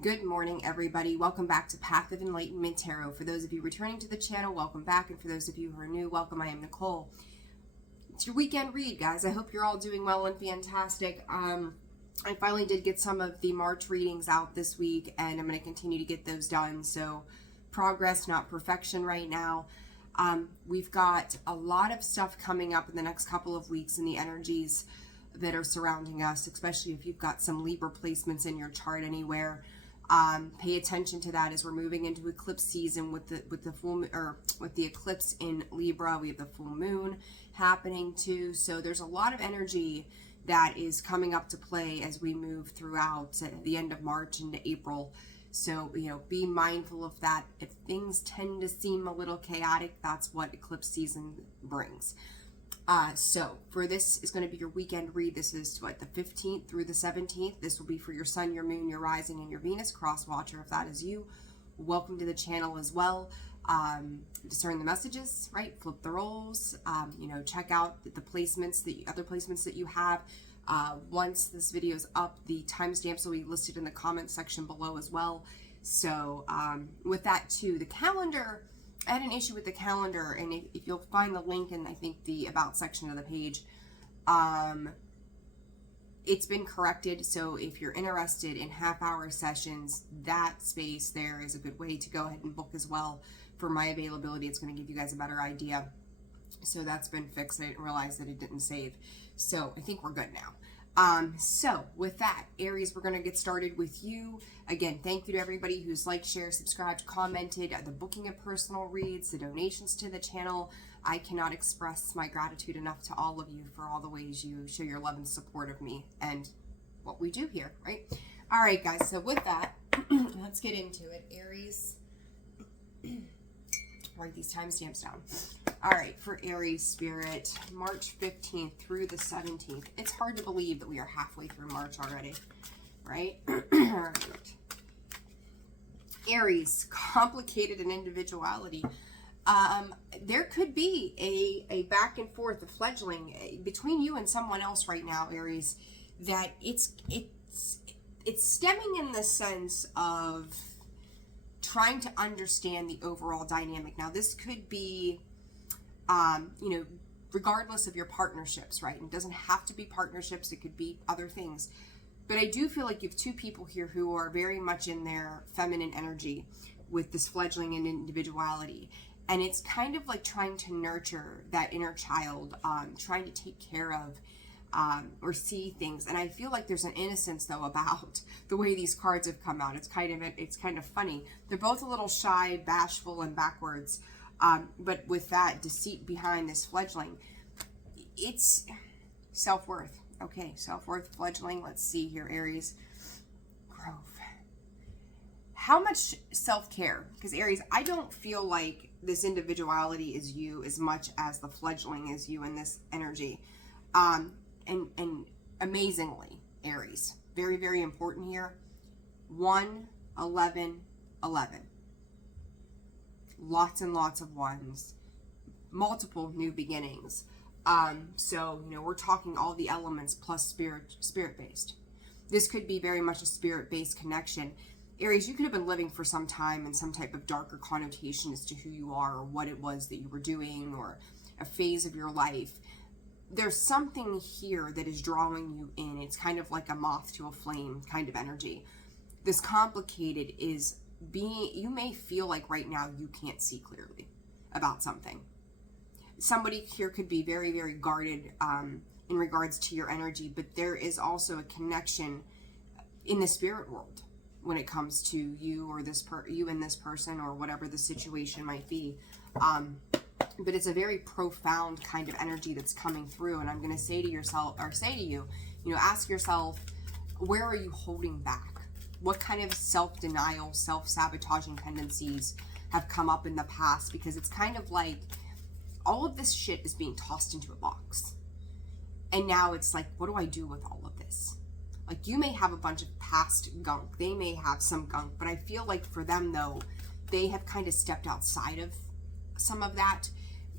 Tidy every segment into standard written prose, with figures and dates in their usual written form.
Good morning, everybody. Welcome back to Path of Enlightenment Tarot. For those of you returning to the channel, welcome back. And for those of you who are new, welcome. I am Nicole. It's your weekend read, guys. I hope you're all doing well and fantastic. I finally did get some of the March readings out this week, and I'm going to continue to get those done. So progress, not perfection right now. We've got a lot of stuff coming up in the next couple of weeks in the energies that are surrounding us, especially if you've got some Libra placements in your chart anywhere. Pay attention to that as we're moving into eclipse season with the full, or with the eclipse in Libra. We have the full moon happening too. So there's a lot of energy that is coming up to play as we move throughout the end of March into April. So, be mindful of that. If things tend to seem a little chaotic, that's what eclipse season brings. So for this is going to be your weekend read. This is what, the 15th through the 17th. This will be for your sun, your moon, your rising, and your Venus cross watcher. If that is you, welcome to the channel as well. Discern the messages, right? Flip the roles. Check out the placements, the other placements that you have. Once this video is up, the timestamps will be listed in the comments section below as well. So with that too, the calendar, I had an issue with the calendar, and if you'll find the link in, I think, the about section of the page, it's been corrected. So if you're interested in half-hour sessions, that space there is a good way to go ahead and book as well. For my availability, it's going to give you guys a better idea. So that's been fixed. I didn't realize that it didn't save. So I think we're good now. So with that, Aries, we're going to get started with you. Again, thank you to everybody who's liked, shared, subscribed, commented, the booking of personal reads, the donations to the channel. I cannot express my gratitude enough to all of you for all the ways you show your love and support of me and what we do here, right? All right, guys. So with that, let's get into it. Aries, write these timestamps down. All right, for Aries Spirit, March 15th through the 17th. It's hard to believe that we are halfway through March already, right? All right. Aries, complicated in individuality. There could be a back and forth, a fledgling between you and someone else right now, Aries, that it's stemming in the sense of trying to understand the overall dynamic. Now, this could be, regardless of your partnerships, right? It doesn't have to be partnerships. It could be other things. But I do feel like you have two people here who are very much in their feminine energy with this fledgling and individuality. And it's kind of like trying to nurture that inner child, trying to take care of or see things. And I feel like there's an innocence, though, about the way these cards have come out. It's kind of funny. They're both a little shy, bashful, and backwards. But with that deceit behind this fledgling, it's self-worth. Okay, self-worth, fledgling. Let's see here, Aries. Growth. How much self-care? Because Aries, I don't feel like this individuality is you as much as the fledgling is you in this energy. And amazingly, Aries, very, very important here. 1, 11, 11. Lots and lots of ones, multiple new beginnings. So, we're talking all the elements plus spirit-based. This could be very much a spirit-based connection. Aries, you could have been living for some time in some type of darker connotation as to who you are or what it was that you were doing or a phase of your life. There's something here that is drawing you in. It's kind of like a moth to a flame kind of energy. This complicated is you may feel like right now you can't see clearly about something. Somebody here could be very, very guarded in regards to your energy, but there is also a connection in the spirit world when it comes to you or you and this person or whatever the situation might be. But it's a very profound kind of energy that's coming through. And I'm going to say to yourself, or say to you, ask yourself, where are you holding back? What kind of self-denial, self-sabotaging tendencies have come up in the past? Because it's kind of like all of this shit is being tossed into a box. And now it's like, what do I do with all of this? Like, you may have a bunch of past gunk. They may have some gunk. But I feel like for them, though, they have kind of stepped outside of some of that,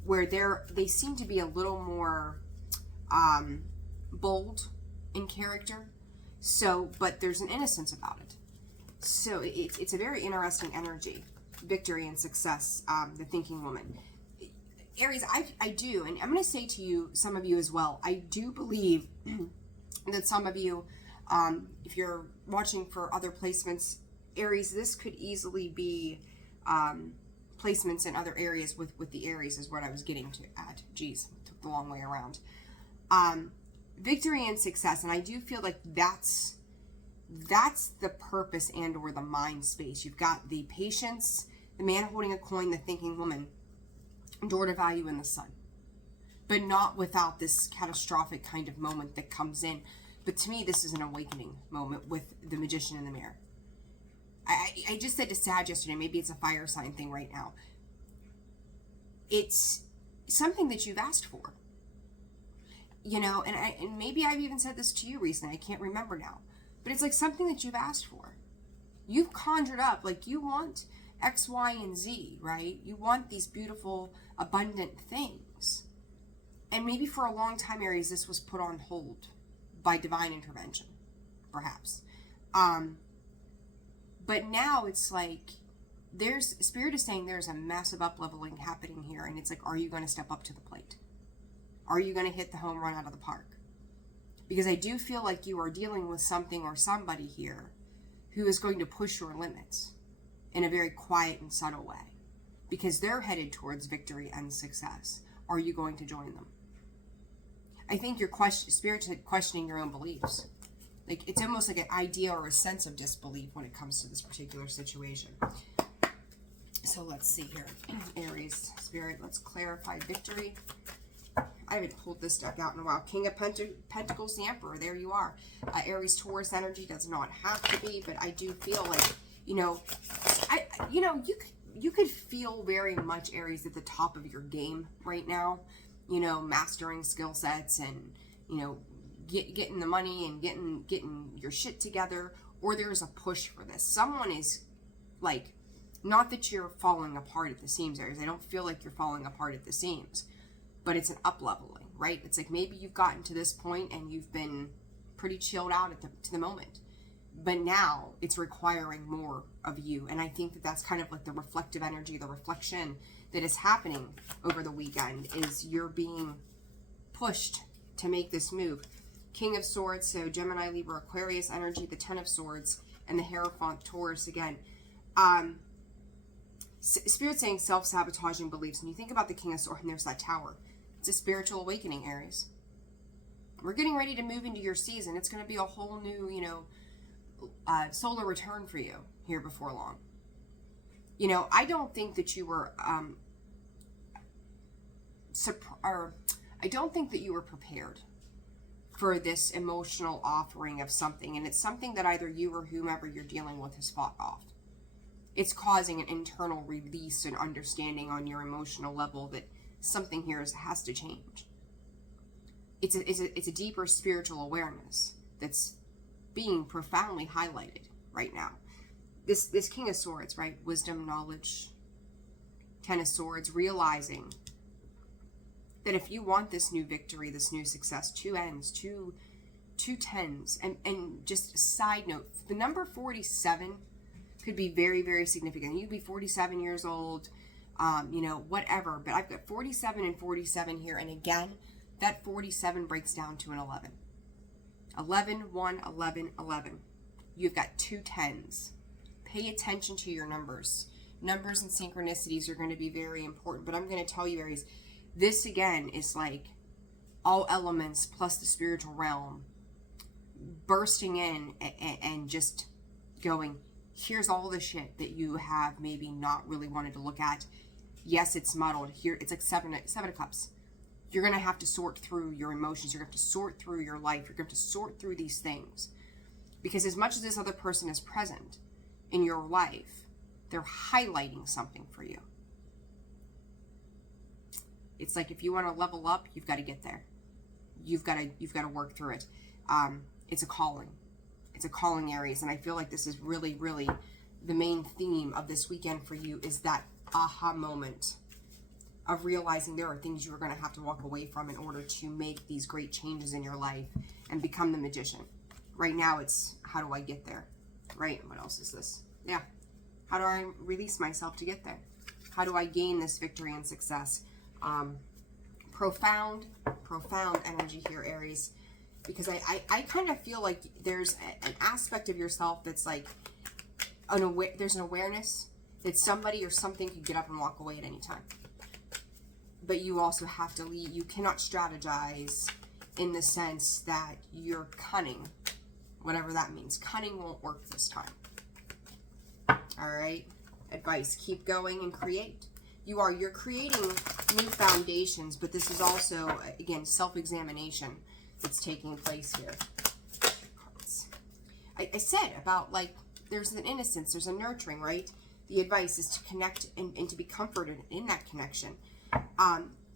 where they seem to be a little more bold in character. So, but there's an innocence about it. So it's a very interesting energy. Victory and success, the thinking woman. Aries, I do, and I'm going to say to you, some of you as well, I do believe that some of you, if you're watching for other placements, Aries, this could easily be placements in other areas with the Aries is what I was getting to at. Geez, took the long way around. Victory and success, and I do feel like that's the purpose and or the mind space. You've got the patience, the man holding a coin, the thinking woman, door to value in the sun, but not without this catastrophic kind of moment that comes in. But to me, this is an awakening moment with the magician in the mirror. I just said to Sag yesterday, maybe it's a fire sign thing right now. It's something that you've asked for, you know, and maybe I've even said this to you recently. I can't remember now, but it's like something that you've asked for. You've conjured up, like you want X, Y, and Z, right? You want these beautiful, abundant things. And maybe for a long time, Aries, this was put on hold by divine intervention, perhaps. But now it's like, Spirit is saying there's a massive up-leveling happening here. And it's like, are you going to step up to the plate? Are you going to hit the home run out of the park? Because I do feel like you are dealing with something or somebody here who is going to push your limits in a very quiet and subtle way, because they're headed towards victory and success. Are you going to join them? I think your Spirit's questioning your own beliefs. Like, it's almost like an idea or a sense of disbelief when it comes to this particular situation. So let's see here. Aries, Spirit, let's clarify victory. I haven't pulled this deck out in a while. King of Pentacles, the Emperor, there you are. Aries, Taurus energy does not have to be, but I do feel like, you could feel very much, Aries, at the top of your game right now, you know, mastering skill sets and, you know, getting the money and getting your shit together, or there's a push for this. Someone is like, not that you're falling apart at the seams, Aries. I don't feel like you're falling apart at the seams, but it's an up-leveling, right? It's like maybe you've gotten to this point and you've been pretty chilled out to the moment, but now it's requiring more of you. And I think that that's kind of like the reflective energy, the reflection that is happening over the weekend is you're being pushed to make this move. King of Swords, so Gemini, Libra, Aquarius energy, the Ten of Swords, and the Hierophant, Taurus again. Spirit saying self-sabotaging beliefs. And you think about the King of Swords, and there's that tower. It's a spiritual awakening, Aries. We're getting ready to move into your season. It's going to be a whole new, you know, solar return for you here before long. You know, I don't think that you were, I don't think that you were prepared for this emotional offering of something. And it's something that either you or whomever you're dealing with has fought off. It's causing an internal release and understanding on your emotional level that something here has to change. It's a deeper spiritual awareness that's being profoundly highlighted right now. This King of Swords, right? Wisdom, knowledge, Ten of Swords, realizing that if you want this new victory, this new success, two ends, two tens, and just a side note, the number 47 could be very, very significant. You'd be 47 years old, you know, whatever, but I've got 47 and 47 here, and again, that 47 breaks down to an 11. 11, 1, 11, 11. You've got two tens. Pay attention to your numbers. Numbers and synchronicities are going to be very important, but I'm going to tell you, Aries, this again is like all elements plus the spiritual realm bursting in and just going, here's all the shit that you have maybe not really wanted to look at. Yes, it's muddled. Here, it's like seven of cups. You're going to have to sort through your emotions. You're going to have to sort through your life. You're going to have to sort through these things. Because as much as this other person is present in your life, they're highlighting something for you. It's like if you want to level up, you've got to get there. You've got to work through it. It's a calling. It's a calling, Aries. And I feel like this is really, really the main theme of this weekend for you is that aha moment of realizing there are things you're going to have to walk away from in order to make these great changes in your life and become the magician. Right now, it's how do I get there? right? What else is this? Yeah. How do I release myself to get there? How do I gain this victory and success? Profound energy here, Aries. Because I kind of feel like there's an aspect of yourself that's like, there's an awareness that somebody or something could get up and walk away at any time. But you also have to lead. You cannot strategize in the sense that you're cunning. Whatever that means. Cunning won't work this time. Alright? Advice. Keep going and create. You're creating new foundations, but this is also, again, self-examination that's taking place here. I said about, like, there's an innocence, there's a nurturing, right? The advice is to connect and to be comforted in that connection.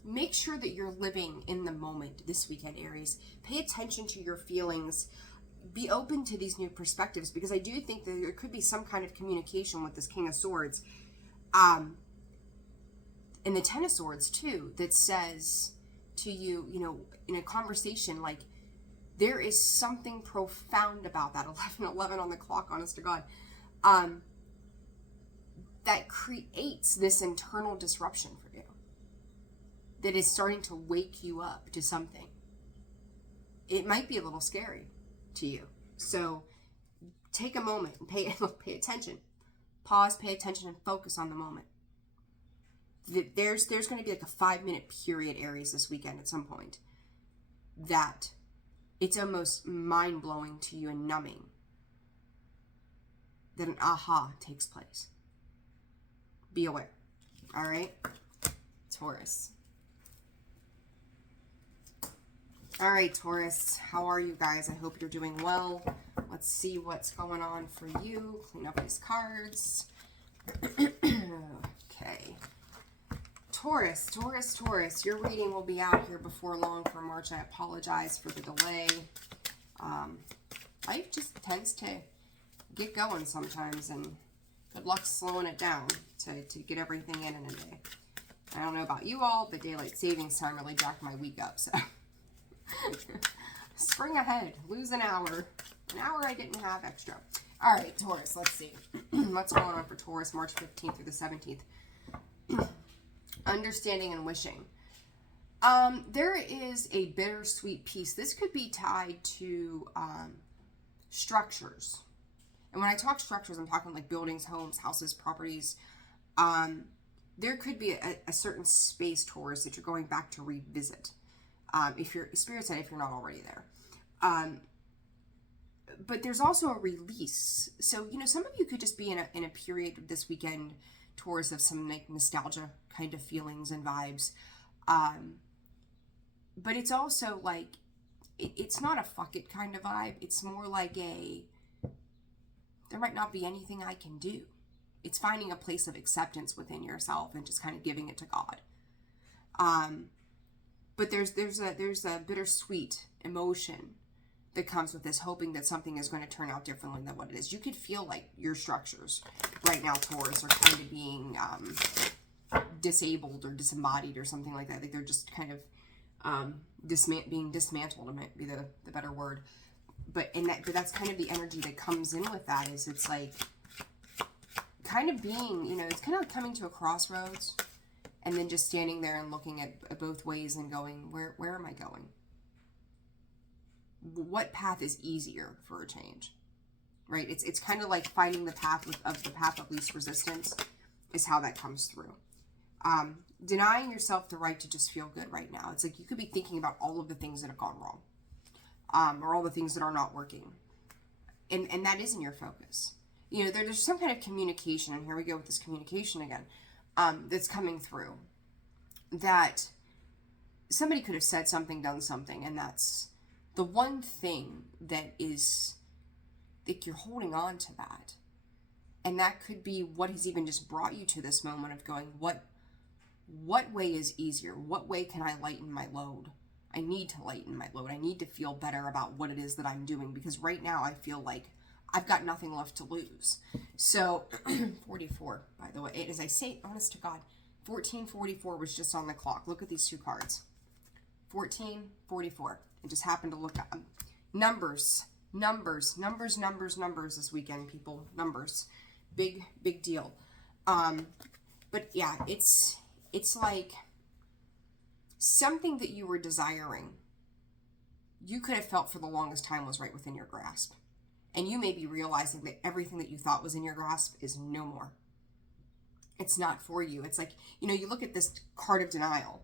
Make sure that you're living in the moment this weekend, Aries. Pay attention to your feelings. Be open to these new perspectives, because I do think that there could be some kind of communication with this King of Swords. And the Ten of Swords, too, that says to you, you know, in a conversation, like, there is something profound about that. 11 on the clock, honest to God. That creates this internal disruption for you. That is starting to wake you up to something. It might be a little scary to you. So take a moment and pay attention. Pause, pay attention, and focus on the moment. There's going to be like a 5-minute period, Aries, this weekend at some point, that it's almost mind-blowing to you and numbing, that an aha takes place. Be aware. All right? Taurus. All right, Taurus. How are you guys? I hope you're doing well. Let's see what's going on for you. Clean up these cards. Okay. Taurus, Taurus, Taurus. Your reading will be out here before long for March. I apologize for the delay. Life just tends to get going sometimes, and good luck slowing it down to get everything in a day. I don't know about you all, but daylight savings time really jacked my week up, so. Spring ahead. Lose an hour. An hour I didn't have extra. All right, Taurus, let's see. What's going on for Taurus, March 15th through the 17th? Understanding and wishing. There is a bittersweet piece. This could be tied to structures. And when I talk structures, I'm talking like buildings, homes, houses, properties. There could be a certain space, Taurus, that you're going back to revisit. If you're, Spirit said, if you're not already there. But there's also a release. So, you know, some of you could just be in a period this weekend, Taurus, of some like nostalgia kind of feelings and vibes. But it's also like, it's not a fuck it kind of vibe. It's more like there might not be anything I can do. It's finding a place of acceptance within yourself and just kind of giving it to God. But there's a bittersweet emotion that comes with this, hoping that something is going to turn out differently than what it is. You could feel like your structures right now, Taurus, are kind of being disabled or disembodied or something like that. Like they're just kind of being dismantled, might be the better word. But that's kind of the energy that comes in with that. Is it's like kind of being, you know, it's kind of like coming to a crossroads. And then just standing there and looking at both ways and going, where am I going? What path is easier for a change? Right? It's kind of like finding the path of the path of least resistance is how that comes through. Denying yourself the right to just feel good right now. It's like you could be thinking about all of the things that have gone wrong. Or all the things that are not working. And that isn't your focus. You know, there's some kind of communication, and here we go with this communication again. That's coming through, that somebody could have said something, done something, and that's the one thing that is, like, you're holding on to that. And that could be what has even just brought you to this moment of going, what way is easier? What way can I lighten my load? I need to lighten my load. I need to feel better about what it is that I'm doing, because right now I feel like I've got nothing left to lose. So 44, by the way, as I say, honest to God, 1444 was just on the clock. Look at these two cards. 1444. I just happened to look at them. Numbers Numbers this weekend, people. Numbers. Big deal. But yeah, it's like something that you were desiring, you could have felt for the longest time was right within your grasp. And you may be realizing that everything that you thought was in your grasp is no more. It's not for you. It's like, you look at this card of denial.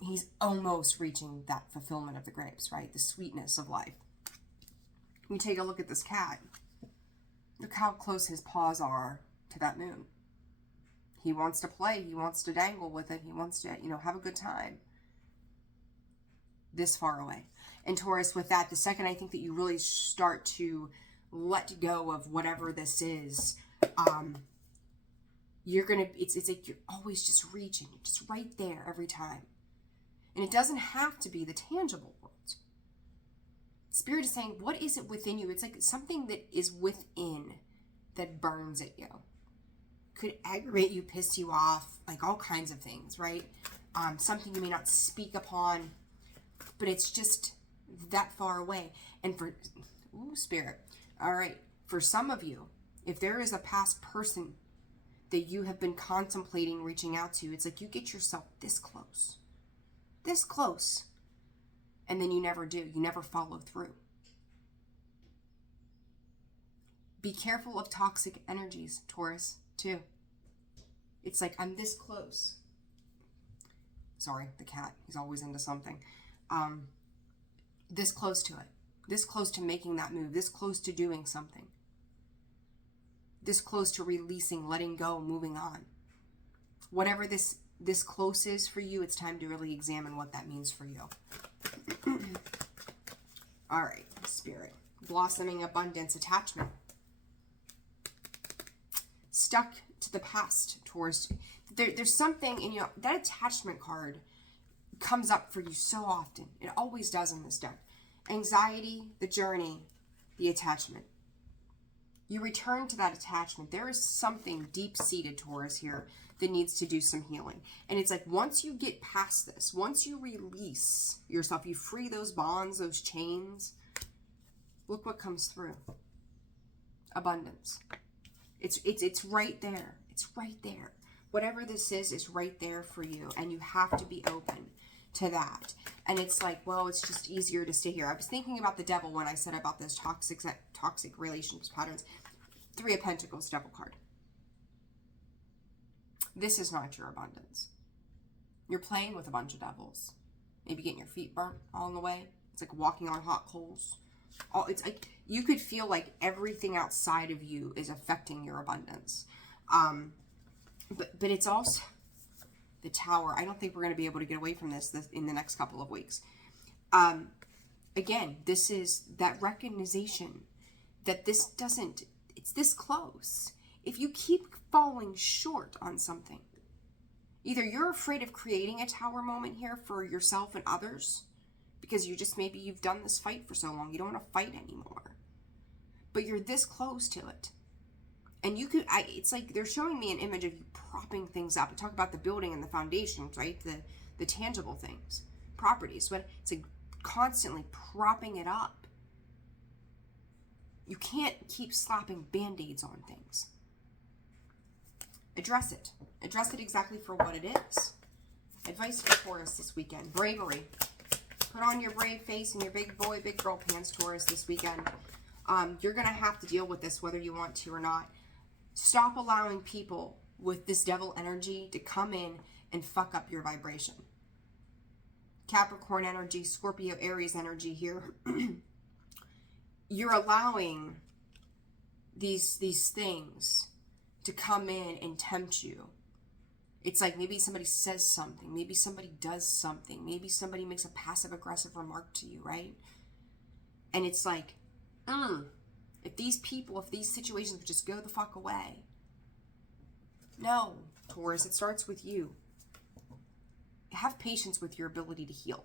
He's almost reaching that fulfillment of the grapes, right? The sweetness of life. You take a look at this cat. Look how close his paws are to that moon. He wants to play. He wants to dangle with it. He wants to, have a good time. This far away. And Taurus, with that, the second I think that you really start to let go of whatever this is, it's like you're always just reaching, just right there every time. And it doesn't have to be the tangible world. Spirit is saying, what is it within you? It's like something that is within that burns at you. Could aggravate you, piss you off, like all kinds of things, right? Something you may not speak upon, but it's just that far away. And for, Spirit, all right, for some of you, if there is a past person that you have been contemplating reaching out to, it's like you get yourself this close, and then you never do. You never follow through. Be careful of toxic energies, Taurus, too. It's like, I'm this close. Sorry, the cat. He's always into something. This close to it. This close to making that move. This close to doing something. This close to releasing, letting go, moving on. Whatever this close is for you, it's time to really examine what that means for you. All right, Spirit. Blossoming abundance, attachment. Stuck to the past, Taurus. There's something, and that attachment card comes up for you so often. It always does in this deck. Anxiety, the journey, the attachment. You return to that attachment. There is something deep-seated, Taurus, here that needs to do some healing. And it's like, once you get past this, once you release yourself, you free those bonds, those chains, look what comes through. Abundance. It's right there. It's right there. Whatever this is right there for you. And you have to be open to that. And it's like, well, it's just easier to stay here. I was thinking about the devil when I said about those toxic relationships patterns. 3 of Pentacles, devil card. This is not your abundance. You're playing with a bunch of devils. Maybe getting your feet burnt all the way. It's like walking on hot coals. It's like you could feel like everything outside of you is affecting your abundance. But it's also the Tower. I don't think we're going to be able to get away from this in the next couple of weeks. Again, this is that recognition that it's this close. If you keep falling short on something, either you're afraid of creating a Tower moment here for yourself and others, because maybe you've done this fight for so long, you don't want to fight anymore. But you're this close to it. And it's like they're showing me an image of you propping things up. I talk about the building and the foundations, right? The tangible things, properties. But it's like constantly propping it up. You can't keep slapping Band-Aids on things. Address it. Address it exactly for what it is. Advice for Taurus this weekend. Bravery. Put on your brave face and your big boy, big girl pants, Taurus, this weekend. You're going to have to deal with this whether you want to or not. Stop allowing people with this devil energy to come in and fuck up your vibration. Capricorn energy, Scorpio, Aries energy here. You're allowing these things to come in and tempt you. It's like maybe somebody says something, maybe somebody does something, maybe somebody makes a passive-aggressive remark to you, right? And it's like, if these situations would just go the fuck away. No, Taurus, it starts with you. Have patience with your ability to heal.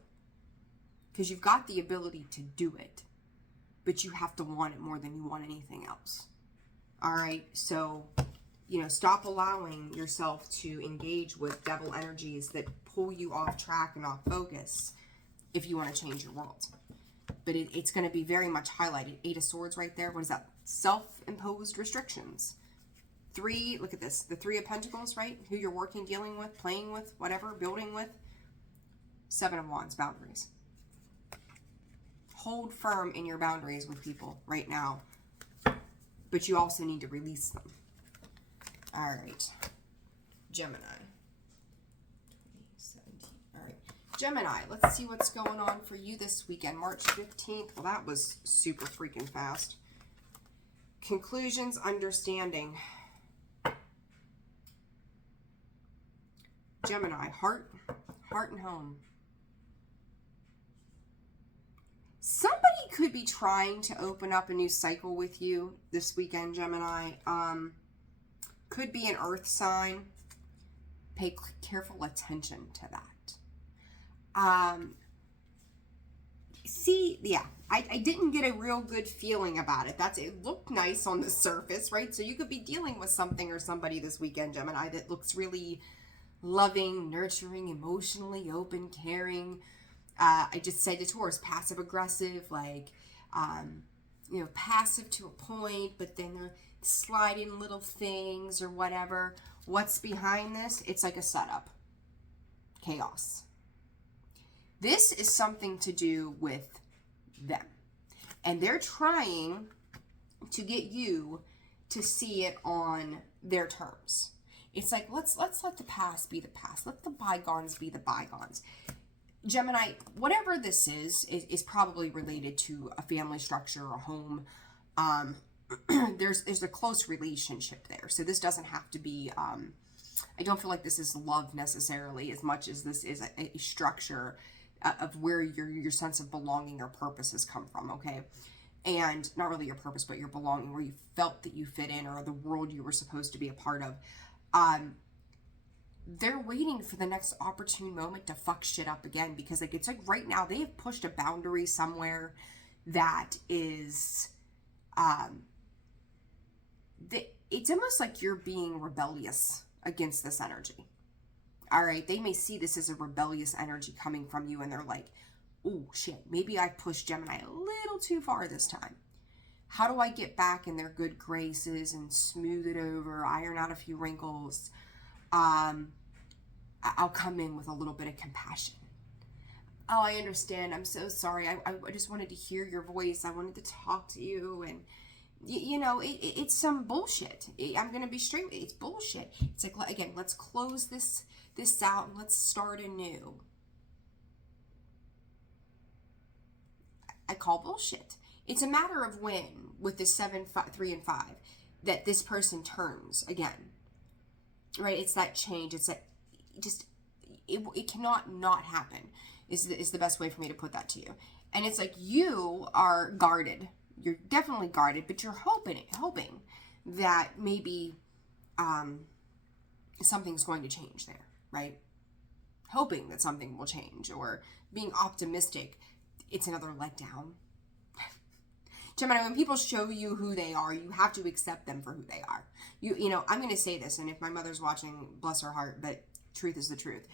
Because you've got the ability to do it. But you have to want it more than you want anything else. All right, so stop allowing yourself to engage with devil energies that pull you off track and off focus if you want to change your world. but it's going to be very much highlighted. 8 of Swords right there. What is that? Self-imposed restrictions. 3, look at this. The 3 of Pentacles, right? Who you're working, dealing with, playing with, whatever, building with. 7 of Wands, boundaries. Hold firm in your boundaries with people right now. But you also need to release them. All right. Gemini. 2017. All right. Gemini, let's see what's going on for you this weekend. March 15th. Well, that was super freaking fast. Conclusions, understanding. Gemini, heart and home. Somebody could be trying to open up a new cycle with you this weekend, Gemini. Could be an earth sign. Pay careful attention to that. See, yeah, I didn't get a real good feeling about it. It looked nice on the surface, right? So you could be dealing with something or somebody this weekend, Gemini, that looks really loving, nurturing, emotionally open, caring. I just said to Taurus, passive aggressive, like, passive to a point, but then they're sliding little things or whatever. What's behind this? It's like a setup. Chaos. This is something to do with them. And they're trying to get you to see it on their terms. It's like, let's let the past be the past. Let the bygones be the bygones. Gemini, whatever this is probably related to a family structure, a home. There's a close relationship there. So this doesn't have to be, I don't feel like this is love necessarily as much as this is a structure of where your sense of belonging or purpose has come from, okay? And not really your purpose, but your belonging, where you felt that you fit in, or the world you were supposed to be a part of. They're waiting for the next opportune moment to fuck shit up again, because it's like right now they have pushed a boundary somewhere that is, it's almost like you're being rebellious against this energy. All right, they may see this as a rebellious energy coming from you, and they're like, oh shit, maybe I pushed Gemini a little too far this time. How do I get back in their good graces and smooth it over, iron out a few wrinkles? I'll come in with a little bit of compassion. Oh, I understand. I'm so sorry. I just wanted to hear your voice. I wanted to talk to you. And, it's some bullshit. I'm going to be straight with you. It's bullshit. It's like, again, let's close this out and let's start anew. I call bullshit. It's a matter of when, with the 7, 5, 3, and 5, that this person turns again. Right? It's that change. It's that it cannot not happen is the best way for me to put that to you. And it's like you are guarded. You're definitely guarded, but you're hoping that maybe something's going to change there, right? Hoping that something will change, or being optimistic. It's another letdown. Gemini, when people show you who they are, you have to accept them for who they are. I'm going to say this, and if my mother's watching, bless her heart, but truth is the truth.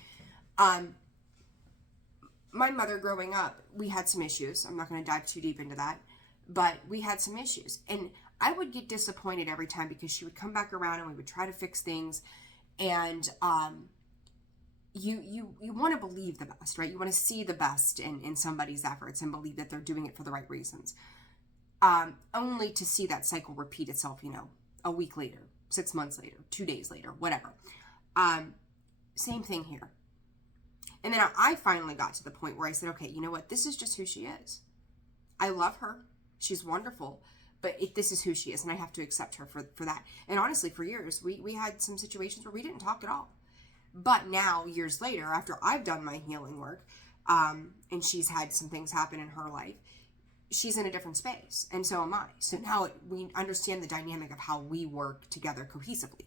My mother growing up, we had some issues. I'm not going to dive too deep into that, but we had some issues. And I would get disappointed every time, because she would come back around and we would try to fix things. And you want to believe the best, right? You want to see the best in somebody's efforts and believe that they're doing it for the right reasons. Only to see that cycle repeat itself, a week later, 6 months later, 2 days later, whatever. Same thing here. And then I finally got to the point where I said, okay, you know what? This is just who she is. I love her. She's wonderful. But this is who she is, and I have to accept her for that. And honestly, for years, we had some situations where we didn't talk at all. But now, years later, after I've done my healing work, and she's had some things happen in her life, she's in a different space, and so am I. So now we understand the dynamic of how we work together cohesively.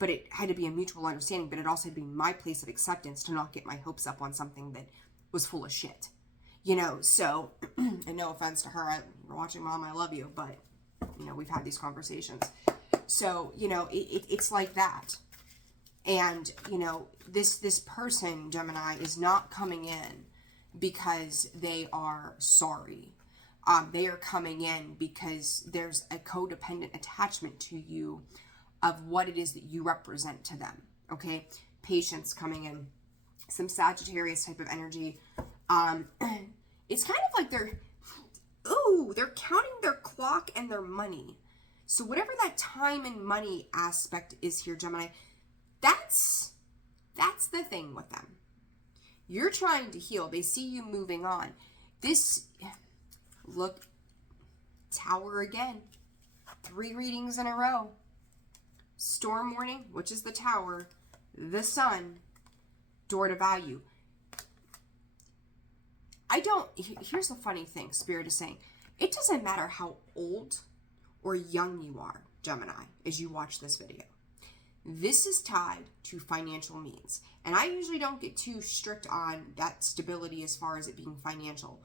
But it had to be a mutual understanding, but it also had to be my place of acceptance to not get my hopes up on something that was full of shit. So, and no offense to her, you're watching, Mom, I love you, but, we've had these conversations. So, it's like that. And, this person, Gemini, is not coming in because they are sorry. They are coming in because there's a codependent attachment to you of what it is that you represent to them. Okay, patience coming in, some Sagittarius type of energy. It's kind of like they're counting their clock and their money. So whatever that time and money aspect is here, Gemini, that's the thing with them. You're trying to heal. They see you moving on. Look, Tower again. 3 readings in a row. Storm warning, which is the Tower, the Sun, door to value. Here's the funny thing, Spirit is saying, it doesn't matter how old or young you are, Gemini, as you watch this video. This is tied to financial means. And I usually don't get too strict on that stability as far as it being financial.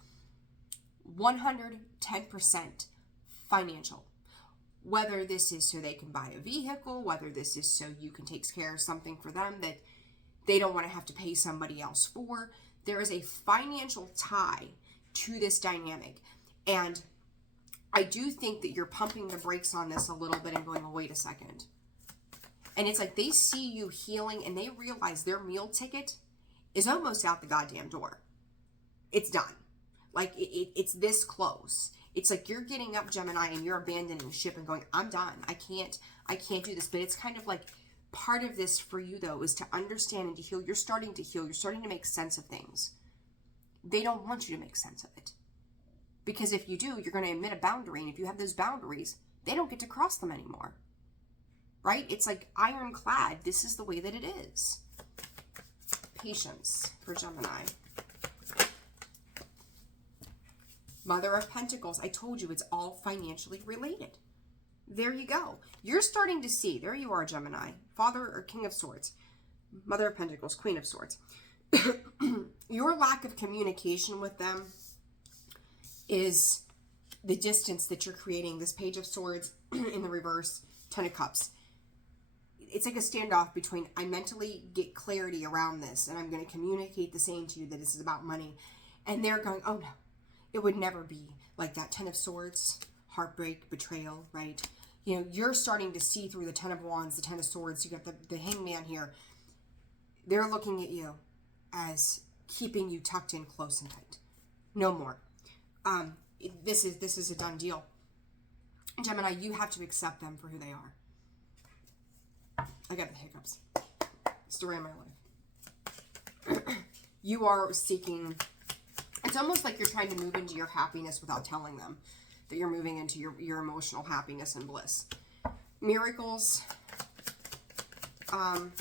110% financial. Whether this is so they can buy a vehicle, whether this is so you can take care of something for them that they don't want to have to pay somebody else for. There is a financial tie to this dynamic. And I do think that you're pumping the brakes on this a little bit and going, oh, wait a second. And it's like they see you healing and they realize their meal ticket is almost out the goddamn door. It's done. Like it's this close. It's like you're getting up, Gemini, and you're abandoning ship and going, I'm done. I can't do this. But it's kind of like part of this for you, though, is to understand and to heal. You're starting to heal. You're starting to make sense of things. They don't want you to make sense of it. Because if you do, you're going to admit a boundary. And if you have those boundaries, they don't get to cross them anymore. Right? It's like ironclad. This is the way that it is. Patience for Gemini. Mother of Pentacles. I told you it's all financially related. There you go. You're starting to see. There you are, Gemini. Father or King of Swords. Mother of Pentacles. Queen of Swords. Your lack of communication with them is the distance that you're creating. This Page of Swords in the reverse. 10 of Cups. It's like a standoff between I mentally get clarity around this and I'm going to communicate the same to you that this is about money. And they're going, oh no, it would never be like that. 10 of Swords, heartbreak, betrayal, right? You know, you're starting to see through the 10 of Wands, the 10 of Swords. You got the Hangman here. They're looking at you as keeping you tucked in close and tight. No more. This is a done deal. Gemini, you have to accept them for who they are. I got the hiccups. Story of my life. You are seeking, it's almost like you're trying to move into your happiness without telling them that you're moving into your emotional happiness and bliss. Miracles. And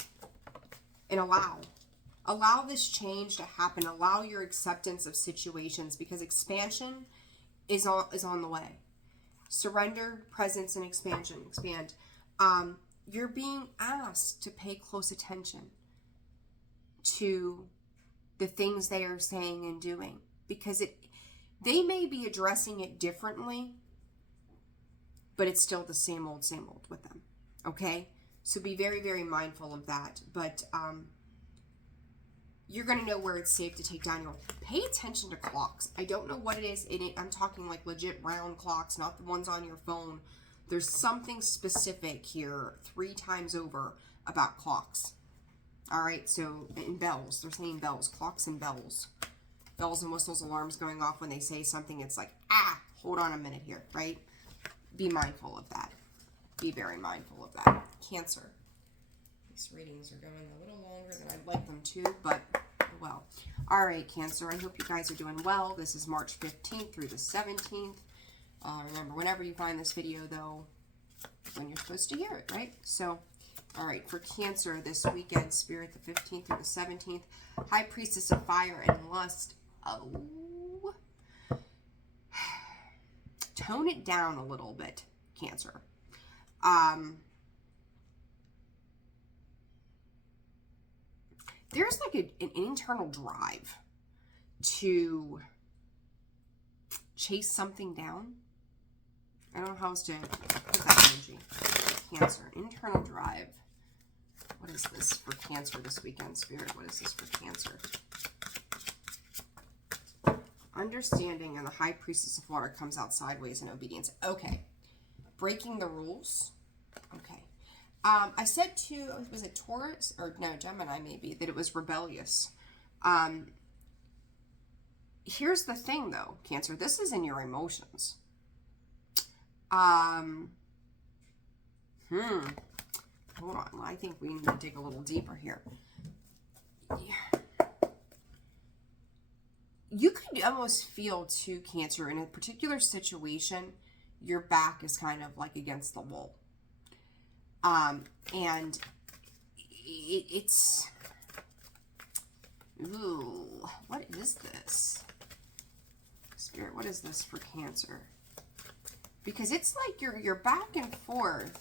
allow this change to happen. Allow your acceptance of situations, because expansion is on the way. Surrender, presence, and expansion. Expand. You're being asked to pay close attention to the things they are saying and doing, because they may be addressing it differently, but it's still the same old with them. Okay? So be very, very mindful of that. But you're going to know where it's safe to take down your... Pay attention to clocks. I don't know what it is. I'm talking like legit round clocks, not the ones on your phone. There's something specific here 3 times over about clocks. All right, so in bells, they're saying bells, clocks and bells. Bells and whistles, alarms going off when they say something. It's like, hold on a minute here, right? Be mindful of that. Be very mindful of that. Cancer. These readings are going a little longer than I'd like them to, but well. All right, Cancer, I hope you guys are doing well. This is March 15th through the 17th. Remember, whenever you find this video, though, when you're supposed to hear it, right? So, all right, for Cancer this weekend, Spirit, the 15th through the 17th, High Priestess of Fire and Lust. Oh. Tone it down a little bit, Cancer. There's like an internal drive to chase something down. I don't know how else to put that energy. Cancer, internal drive. What is this for Cancer this weekend, Spirit? What is this for Cancer? Understanding, and the High Priestess of Water comes out sideways in obedience. Okay. Breaking the rules. Okay. I said to, was it Taurus? Or no, Gemini maybe, that it was rebellious. Here's the thing though, Cancer. This is in your emotions. Hold on. I think we need to dig a little deeper here. Yeah. You could almost feel too, Cancer, in a particular situation, your back is kind of like against the wall. And it's, ooh, what is this? Spirit, what is this for Cancer? Because it's like you're back and forth.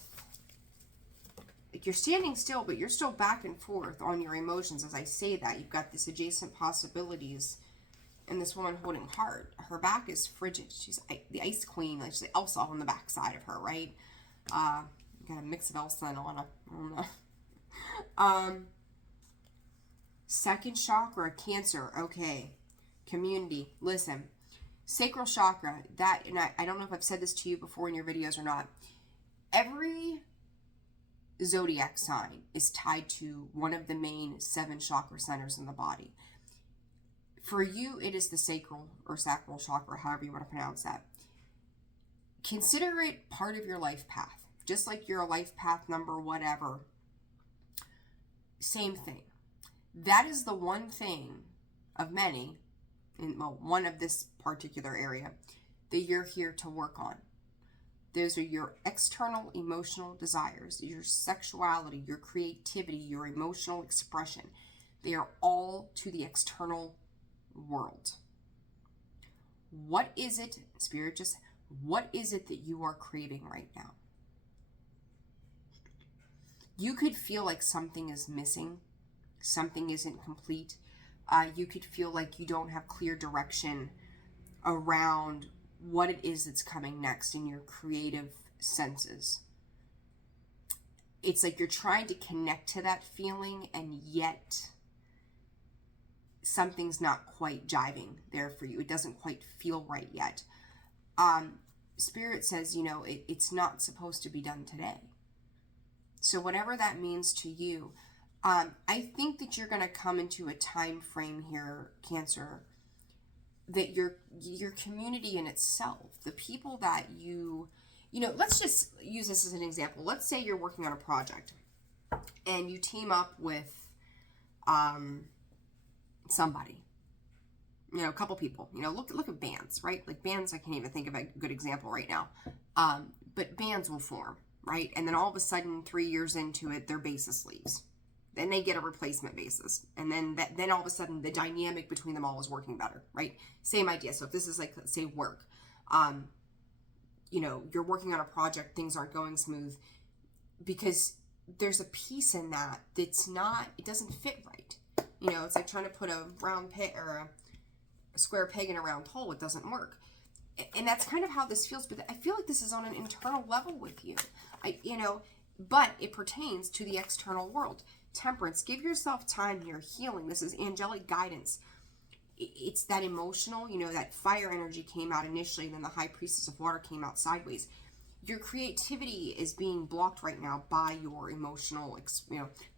Like you're standing still, but you're still back and forth on your emotions. As I say that, you've got this adjacent possibilities. And this woman holding heart, her back is frigid. She's the ice queen, like she's the Elsa on the back side of her, right? Got a mix of Elsa and Anna. I don't know. Second chakra, Cancer. Okay. Community. Listen. Sacral chakra. That, and I don't know if I've said this to you before in your videos or not. Every zodiac sign is tied to one of the main 7 chakra centers in the body. For you, it is the sacral or sacral chakra, however you want to pronounce that. Consider it part of your life path. Just like your life path number, whatever. Same thing. That is the one thing of many, one of this particular area, that you're here to work on. Those are your external emotional desires, your sexuality, your creativity, your emotional expression. They are all to the external world. What is it, Spirit, what is it that you are craving right now? You could feel like something is missing, something isn't complete. You could feel like you don't have clear direction around what it is that's coming next in your creative senses. It's like you're trying to connect to that feeling, and yet something's not quite jiving there for you. It doesn't quite feel right yet. Spirit says, it's not supposed to be done today. So whatever that means to you, I think that you're going to come into a time frame here, Cancer, that your community in itself, the people that let's just use this as an example. Let's say you're working on a project and you team up with somebody, a couple people. Look at bands, right? Like bands, I can't even think of a good example right now. But bands will form, right? And then all of a sudden, 3 years into it, their bassist leaves. Then they get a replacement bassist. And then all of a sudden, the dynamic between them all is working better, right? Same idea. So if this is like, let's say, work, you're working on a project, things aren't going smooth because there's a piece in that that's not, it doesn't fit right. It's like trying to put a round peg or a square peg in a round hole. It doesn't work. And that's kind of how this feels. But I feel like this is on an internal level with you. But it pertains to the external world. Temperance. Give yourself time here. Healing. This is angelic guidance. It's that emotional, that fire energy came out initially, and then the High Priestess of Water came out sideways. Your creativity is being blocked right now by your emotional,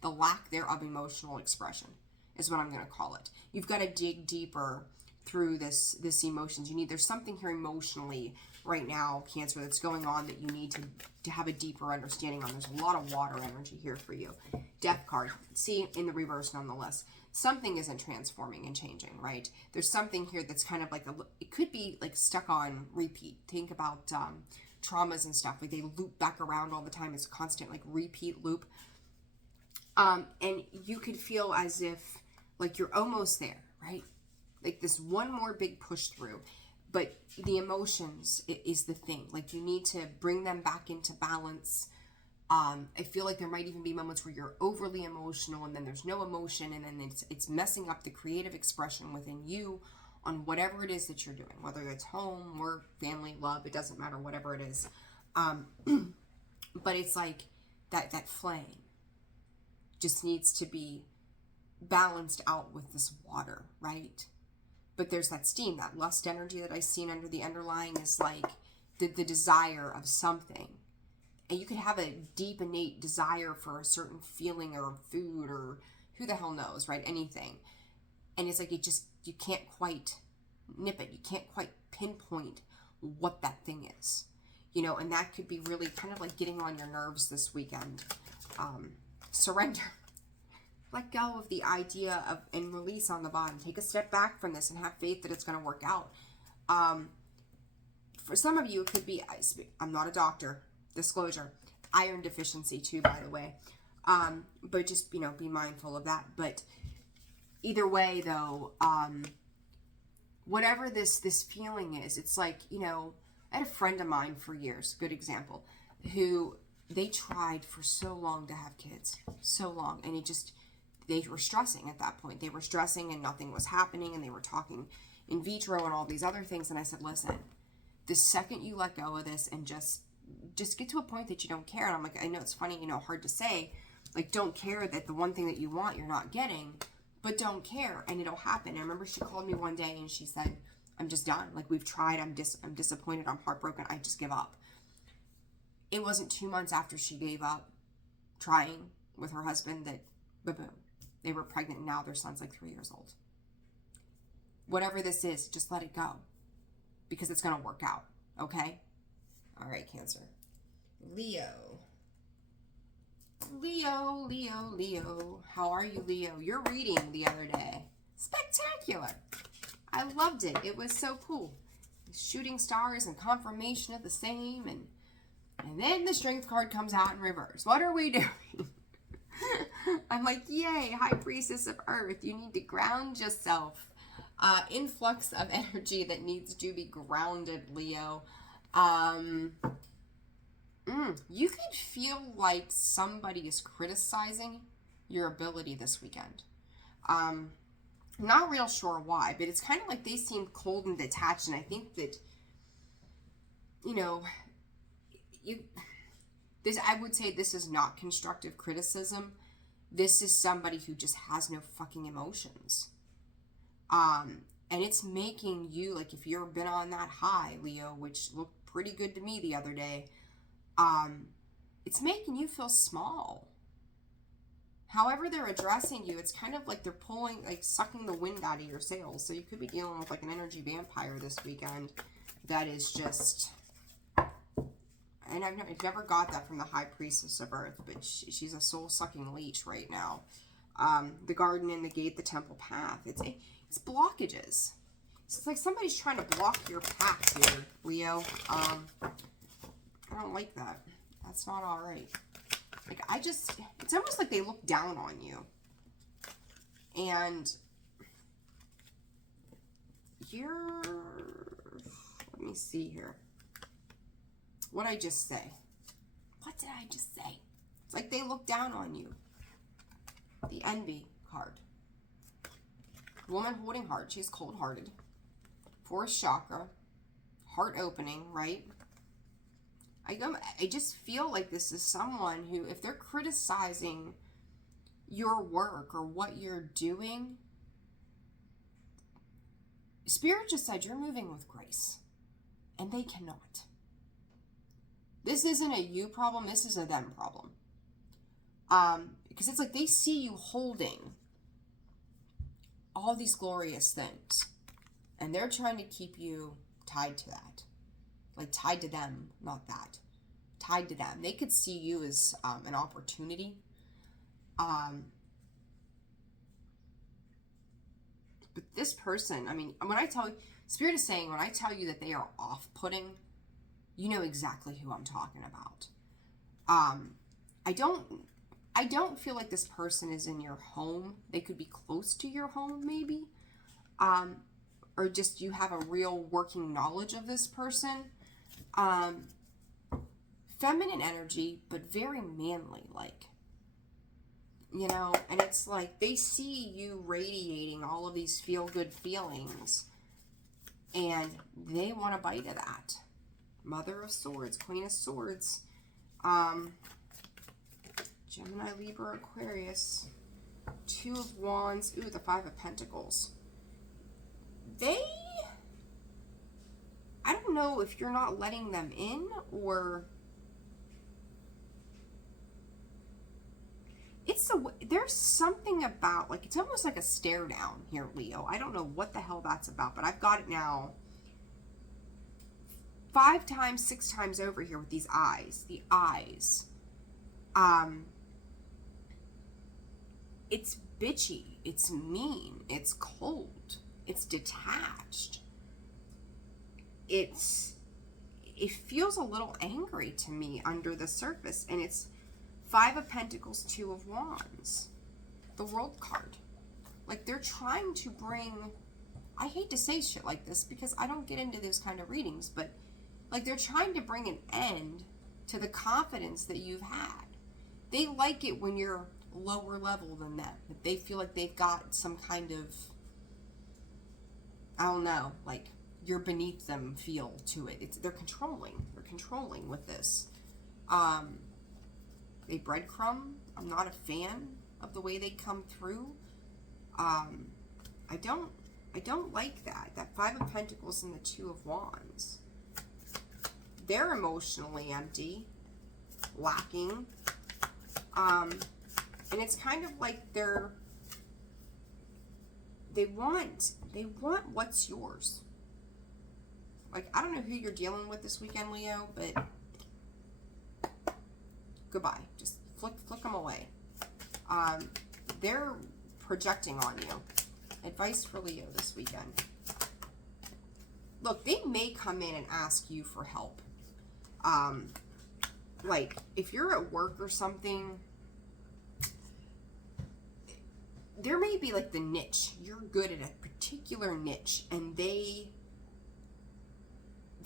the lack there of emotional expression is what I'm going to call it. You've got to dig deeper through this emotions. There's something here emotionally right now, Cancer, that's going on that you need to have a deeper understanding on. There's a lot of water energy here for you. Death card. See, in the reverse nonetheless. Something isn't transforming and changing, right? There's something here that's kind of like, it could be like stuck on repeat. Think about traumas and stuff. Like they loop back around all the time. It's a constant like repeat loop. And you could feel as if like you're almost there, right? Like this one more big push through. But the emotions is the thing. Like you need to bring them back into balance. I feel like there might even be moments where you're overly emotional and then there's no emotion, and then it's messing up the creative expression within you on whatever it is that you're doing, whether it's home, work, family, love, it doesn't matter, whatever it is. But it's like that flame just needs to be balanced out with this water, right? But there's that steam, that lust energy that I've seen under the underlying is like the desire of something. And you could have a deep innate desire for a certain feeling or food or who the hell knows, right? Anything. And it's like you can't quite nip it. You can't quite pinpoint what that thing is. You know, and that could be really kind of like getting on your nerves this weekend. Surrender. Let go of the idea of and release on the bottom. Take a step back from this and have faith that it's going to work out. For some of you, it could be, I'm not a doctor, disclosure, iron deficiency too, by the way. But just, you know, be mindful of that. But either way, though, whatever this feeling is, it's like, you know, I had a friend of mine for years, good example, who they tried for so long to have kids, so long, and they were stressing at that point. They were stressing and nothing was happening, and they were talking in vitro and all these other things, and I said, listen, the second you let go of this and just get to a point that you don't care, and I'm like, I know it's funny, you know, hard to say, like, don't care that the one thing that you want you're not getting, but don't care, and it'll happen. I remember she called me one day, and she said, I'm just done. Like, we've tried, I'm disappointed, I'm heartbroken, I just give up. It wasn't 2 months after she gave up trying with her husband that, boom, they were pregnant, and now their son's like 3 years old. Whatever this is, just let it go. Because it's going to work out. Okay? All right, Cancer. Leo. How are you, Leo? Your reading the other day. Spectacular. I loved it. It was so cool. Shooting stars and confirmation of the same. And then the strength card comes out in reverse. What are we doing? I'm like, yay, High Priestess of Earth. You need to ground yourself. Influx of energy that needs to be grounded, Leo. You could feel like somebody is criticizing your ability this weekend. Not real sure why, but it's kind of like they seem cold and detached, and I think that, you know, I would say this is not constructive criticism. This is somebody who just has no fucking emotions. And it's making you, like, if you've been on that high, Leo, which looked pretty good to me the other day, it's making you feel small. However they're addressing you, it's kind of like they're pulling, like, sucking the wind out of your sails. So you could be dealing with, like, an energy vampire this weekend that is just... And I've never got that from the High Priestess of Earth, but she's a soul-sucking leech right now. The garden and the gate, the temple path. It's blockages. So it's like somebody's trying to block your path here, Leo. I don't like that. That's not all right. Like, it's almost like they look down on you. And let me see here. What'd I just say? What did I just say? It's like they look down on you. The envy card. Woman holding heart. She's cold-hearted. Fourth chakra. Heart opening, right? I just feel like this is someone who, if they're criticizing your work or what you're doing, Spirit just said you're moving with grace. And they cannot. This isn't a you problem. This is a them problem. Because it's like they see you holding all these glorious things. And they're trying to keep you tied to that. Like tied to them, not that. Tied to them. They could see you as an opportunity. But this person, I mean, when I tell you, Spirit is saying, when I tell you that they are off-putting, you know exactly who I'm talking about. I don't feel like this person is in your home. They could be close to your home, maybe. Or just you have a real working knowledge of this person. Feminine energy, but very manly, like. You know, and it's like they see you radiating all of these feel-good feelings. And they want a bite of that. Mother of Swords, Queen of Swords, Gemini, Libra, Aquarius, Two of Wands, ooh, the Five of Pentacles. I don't know if you're not letting them in, or there's something about, like, it's almost like a stare down here, Leo. I don't know what the hell that's about, but I've got it now 5 times, 6 times over here with these eyes. The eyes. It's bitchy. It's mean. It's cold. It's detached. It feels a little angry to me under the surface, and it's 5 of Pentacles, 2 of Wands, the World card. Like, they're trying to bring, I hate to say shit like this because I don't get into those kind of readings, but like, they're trying to bring an end to the confidence that you've had. They like it when you're lower level than them. If they feel like they've got some kind of, I don't know, like, you're beneath them feel to it. They're controlling. They're controlling with this. They breadcrumb. I'm not a fan of the way they come through. I don't like that. That 5 of Pentacles and the 2 of Wands. They're emotionally empty, lacking. And it's kind of like they want what's yours. Like, I don't know who you're dealing with this weekend, Leo, but goodbye. Just flick them away. They're projecting on you. Advice for Leo this weekend. Look, they may come in and ask you for help. Like, if you're at work or something, there may be like the niche. You're good at a particular niche, and they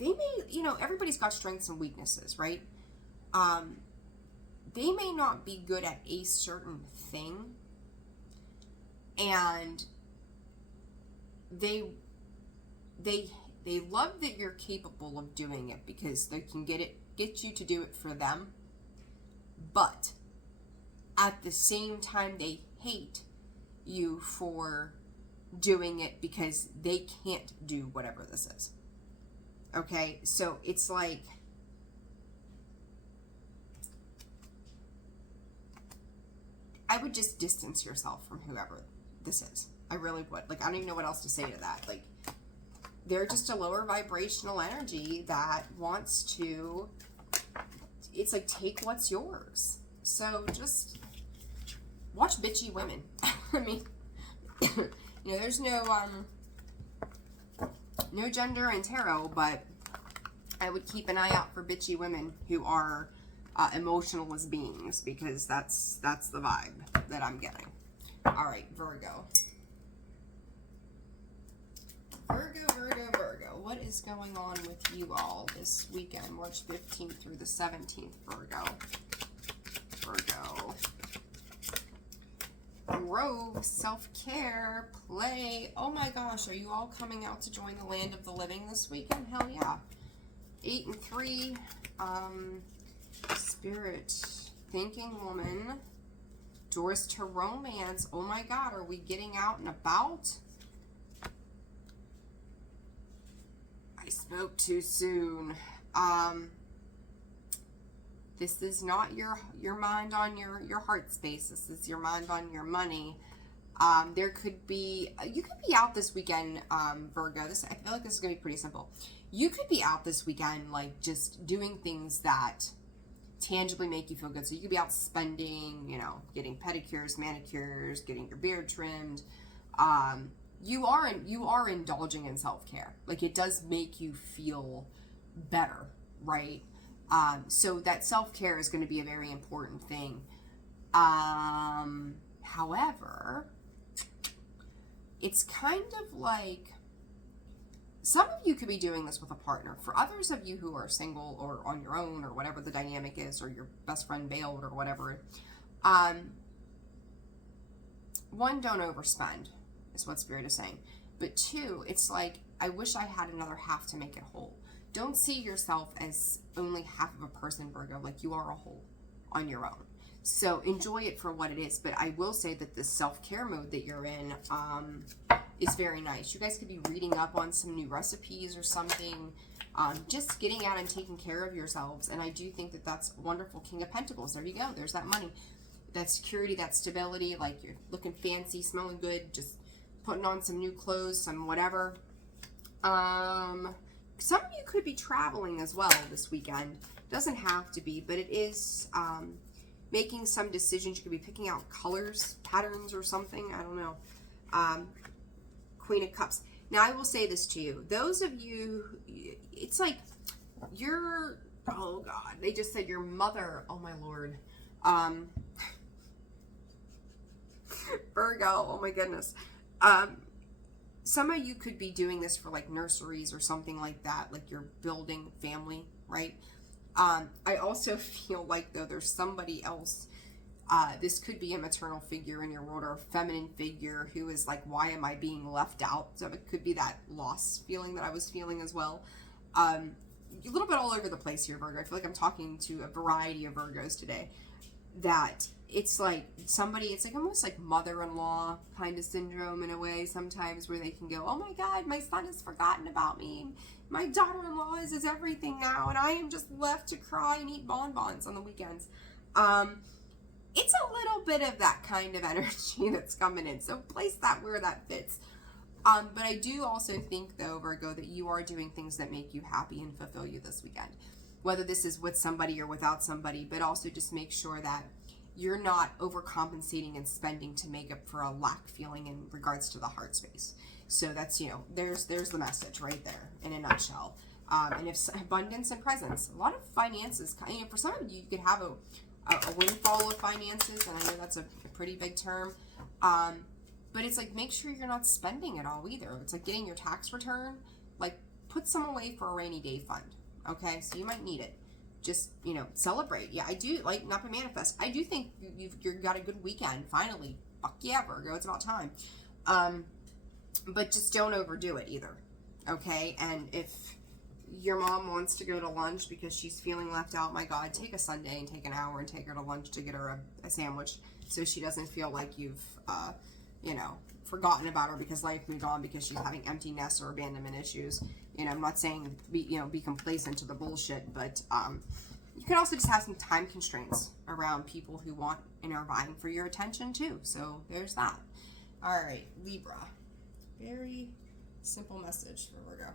may, you know, everybody's got strengths and weaknesses, right? They may not be good at a certain thing, and they love that you're capable of doing it because they can get you to do it for them. But at the same time, they hate you for doing it because they can't do whatever this is. Okay, so it's like, I would just distance yourself from whoever this is. I really would. Like, I don't even know what else to say to that. Like, they're just a lower vibrational energy that wants to, it's like, take what's yours. So just watch bitchy women. I mean, you know, there's no gender in tarot, but I would keep an eye out for bitchy women who are emotionless beings, because that's the vibe that I'm getting. All right, Virgo. Virgo. What is going on with you all this weekend, March 15th through the 17th, Virgo? Grove, self-care, play. Oh my gosh, are you all coming out to join the land of the living this weekend? Hell yeah. 8 and 3. Spirit, thinking woman. Doors to romance. Oh my god, are we getting out and about? I spoke too soon. This is not your mind on your heart space. This is your mind on your money. There could be, you could be out this weekend, Virgo. I feel like this is gonna be pretty simple. You could be out this weekend, like, just doing things that tangibly make you feel good. So you could be out spending, you know, getting pedicures, manicures, getting your beard trimmed. You are indulging in self-care. Like, it does make you feel better, right? So that self-care is going to be a very important thing. However, it's kind of like, some of you could be doing this with a partner. For others of you who are single or on your own or whatever the dynamic is, or your best friend bailed or whatever, one, don't overspend is what Spirit is saying. But 2, it's like, I wish I had another half to make it whole. Don't see yourself as only half of a person, Virgo. Like, you are a whole on your own. So enjoy it for what it is. But I will say that this self-care mode that you're in, is very nice. You guys could be reading up on some new recipes or something. Just getting out and taking care of yourselves. And I do think that that's wonderful. King of Pentacles. There you go. There's that money. That security, that stability. Like you're looking fancy, smelling good. Just putting on some new clothes, some whatever. Some of you could be traveling as well this weekend. Doesn't have to be, but it is making some decisions. You could be picking out colors, patterns, or something. I don't know. Queen of Cups. Now, I will say this to you. Those of you, it's like you're, oh God, they just said your mother, oh my Lord. Virgo, oh my goodness. Some of you could be doing this for like nurseries or something like that, like you're building family, right? I also feel like though there's somebody else, this could be a maternal figure in your world or a feminine figure who is like, why am I being left out? So it could be that loss feeling that I was feeling as well. A little bit all over the place here, Virgo. I feel like I'm talking to a variety of Virgos today. That it's like somebody, it's like almost like mother-in-law kind of syndrome in a way sometimes, where they can go, oh my God, my son has forgotten about me. My daughter-in-law is everything now, and I am just left to cry and eat bonbons on the weekends. It's a little bit of that kind of energy that's coming in. So place that where that fits. But I do also think, though, Virgo, that you are doing things that make you happy and fulfill you this weekend. Whether this is with somebody or without somebody, but also just make sure that you're not overcompensating and spending to make up for a lack feeling in regards to the heart space. So that's, you know, there's the message right there in a nutshell. And if abundance and presence, a lot of finances, you know, for some of you, you could have a windfall of finances, and I know that's a pretty big term. But it's like, make sure you're not spending it all either. It's like getting your tax return, like put some away for a rainy day fund. Okay, so you might need it. Just, you know, celebrate. Yeah, I do, like, not to manifest. I do think you've got a good weekend, finally. Fuck yeah, Virgo, it's about time. But just don't overdo it either, okay? And if your mom wants to go to lunch because she's feeling left out, my God, take a Sunday and take an hour and take her to lunch to get her a sandwich so she doesn't feel like you've, you know, forgotten about her because life moved on because she's having empty nest or abandonment issues. You know, I'm not saying be complacent to the bullshit, but you can also just have some time constraints around people who want and are vying for your attention too. So there's that. All right, Libra. Very simple message for Virgo.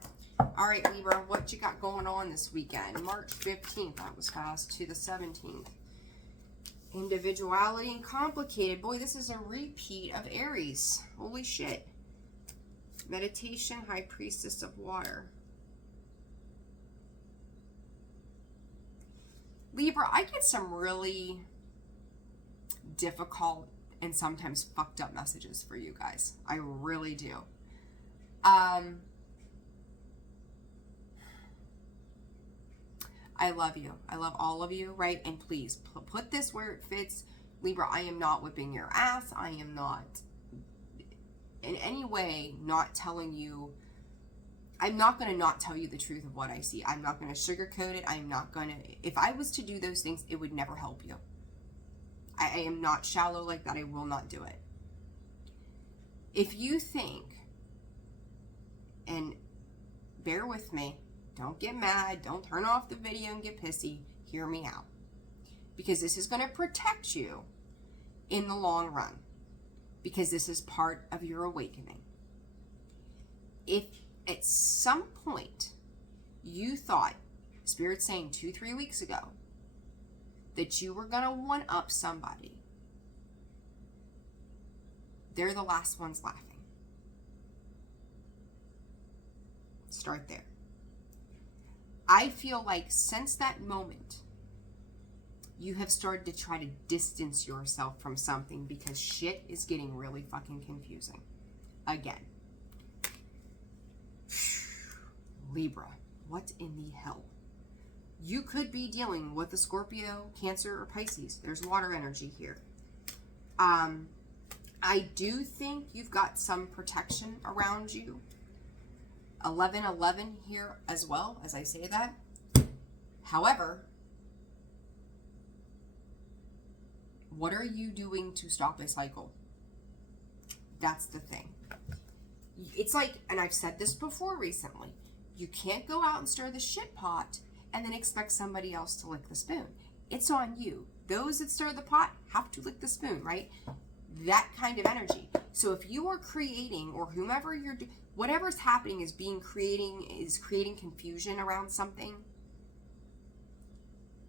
All right, Libra, what you got going on this weekend? March 15th, that was fast, to the 17th. Individuality and complicated. Boy, this is a repeat of Aries. Holy shit. Meditation, High Priestess of Water. Libra, I get some really difficult and sometimes fucked up messages for you guys. I really do. I love you. I love all of you, right? And please put this where it fits. Libra, I am not whipping your ass. I am not in any way not telling you. I'm not going to not tell you the truth of what I see. I'm not going to sugarcoat it. I'm not going to. If I was to do those things, it would never help you. I am not shallow like that. I will not do it. If you think, and bear with me, don't get mad, don't turn off the video and get pissy, hear me out. Because this is going to protect you in the long run. Because this is part of your awakening. If at some point you thought, Spirit's saying 2-3 weeks ago, that you were going to one-up somebody, they're the last ones laughing. Start there. I feel like since that moment, you have started to try to distance yourself from something because shit is getting really fucking confusing. Again. Libra, what in the hell? You could be dealing with a Scorpio, Cancer, or Pisces. There's water energy here. I do think you've got some protection around you. 11-11 here as well, as I say that. However, what are you doing to stop a cycle? That's the thing. It's like, and I've said this before recently, you can't go out and stir the shit pot and then expect somebody else to lick the spoon. It's on you. Those that stir the pot have to lick the spoon, right? That kind of energy. So if you are creating, or whomever you're doing, whatever's happening is creating confusion around something,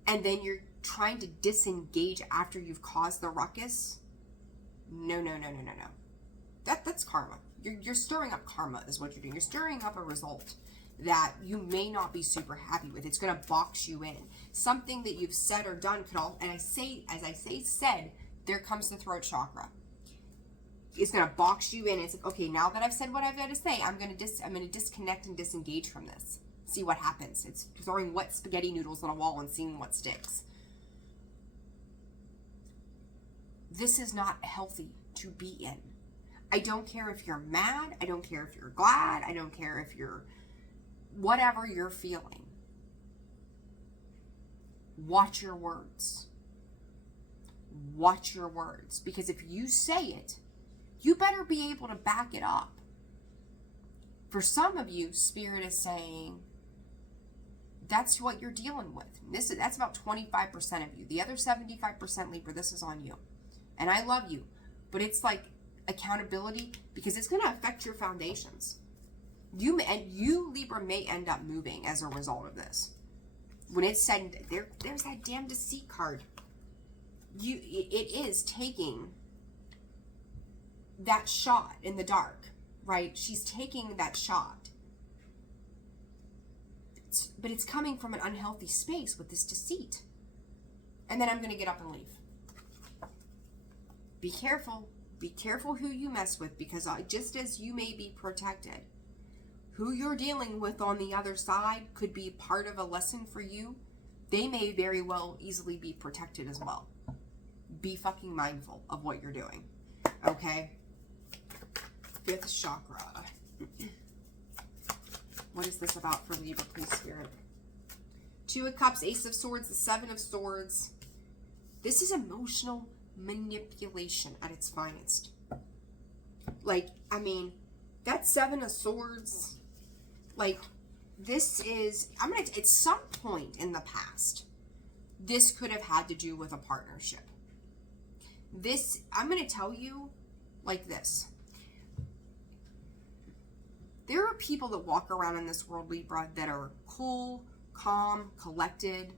and then you're trying to disengage after you've caused the ruckus. No. That's karma. You're stirring up karma is what you're doing. You're stirring up a result that you may not be super happy with. It's going to box you in. Something that you've said or done could all, and as I say said, there comes the throat chakra. It's going to box you in. It's like, okay, now that I've said what I've got to say, I'm going to disconnect and disengage from this. See what happens. It's throwing wet spaghetti noodles on a wall and seeing what sticks. This is not healthy to be in. I don't care if you're mad. I don't care if you're glad. I don't care if you're whatever you're feeling. Watch your words. Watch your words. Because if you say it, you better be able to back it up. For some of you, Spirit is saying, that's what you're dealing with. That's about 25% of you. The other 75%, Libra, this is on you. And I love you. But it's like accountability, because it's going to affect your foundations. You, Libra, may end up moving as a result of this. When it's said, there's that damn deceit card. It is taking that shot in the dark, right? She's taking that shot. But it's coming from an unhealthy space with this deceit. And then I'm going to get up and leave. Be careful. Be careful who you mess with, because just as you may be protected, who you're dealing with on the other side could be part of a lesson for you. They may very well easily be protected as well. Be fucking mindful of what you're doing. Okay? 5th chakra. What is this about for Libra, please, Spirit? 2 of Cups, Ace of Swords, the 7 of Swords. This is emotional manipulation at its finest. Like, I mean, that 7 of Swords, like, this is, at some point in the past, this could have had to do with a partnership. I'm going to tell you like this. There are people that walk around in this world, Libra, that are cool, calm, collected.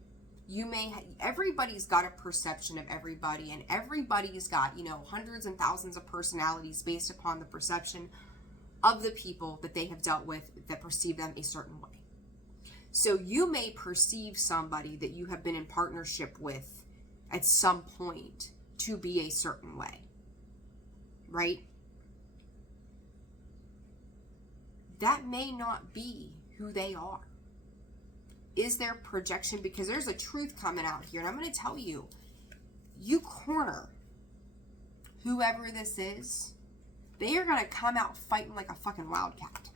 Everybody's got a perception of everybody, and everybody's got, hundreds and thousands of personalities based upon the perception of the people that they have dealt with that perceive them a certain way. So you may perceive somebody that you have been in partnership with at some point to be a certain way, right? That may not be who they are. Is there projection? Because there's a truth coming out here, and I'm going to tell you, you corner whoever this is, they are going to come out fighting like a fucking wildcat.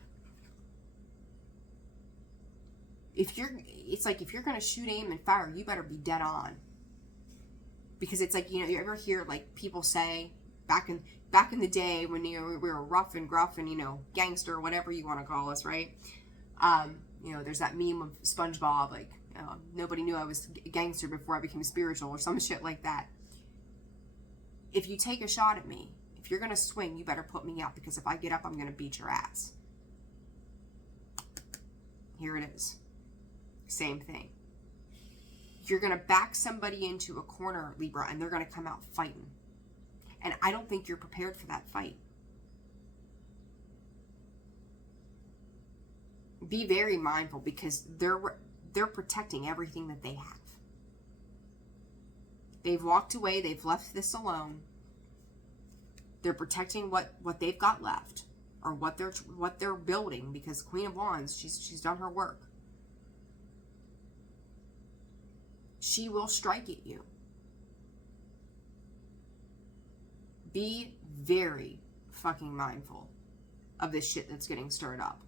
It's like if you're going to shoot, aim, and fire, you better be dead on. Because it's like, you ever hear like people say back in the day when we were rough and gruff and gangster, whatever you want to call us, right? There's that meme of SpongeBob, like nobody knew I was a gangster before I became spiritual, or some shit like that. If you take a shot at me, if you're gonna swing, you better put me up, because if I get up, I'm gonna beat your ass. Here it is. Same thing. You're gonna back somebody into a corner, Libra, and they're gonna come out fighting. And I don't think you're prepared for that fight. Be very mindful, because they're protecting everything that they have. They've walked away. They've left this alone. They're protecting what they've got left, or what they're building, because Queen of Wands, she's done her work. She will strike at you. Be very fucking mindful of this shit that's getting stirred up.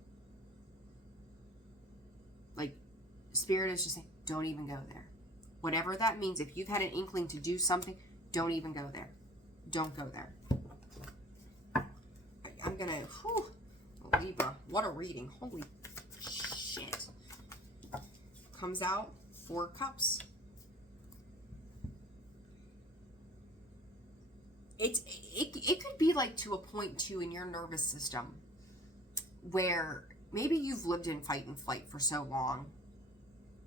Like, Spirit is just saying, don't even go there. Whatever that means, if you've had an inkling to do something, don't even go there. Don't go there. I'm gonna Libra, what a reading. Holy shit. Comes out 4 cups. It could be like to a point too in your nervous system where maybe you've lived in fight and flight for so long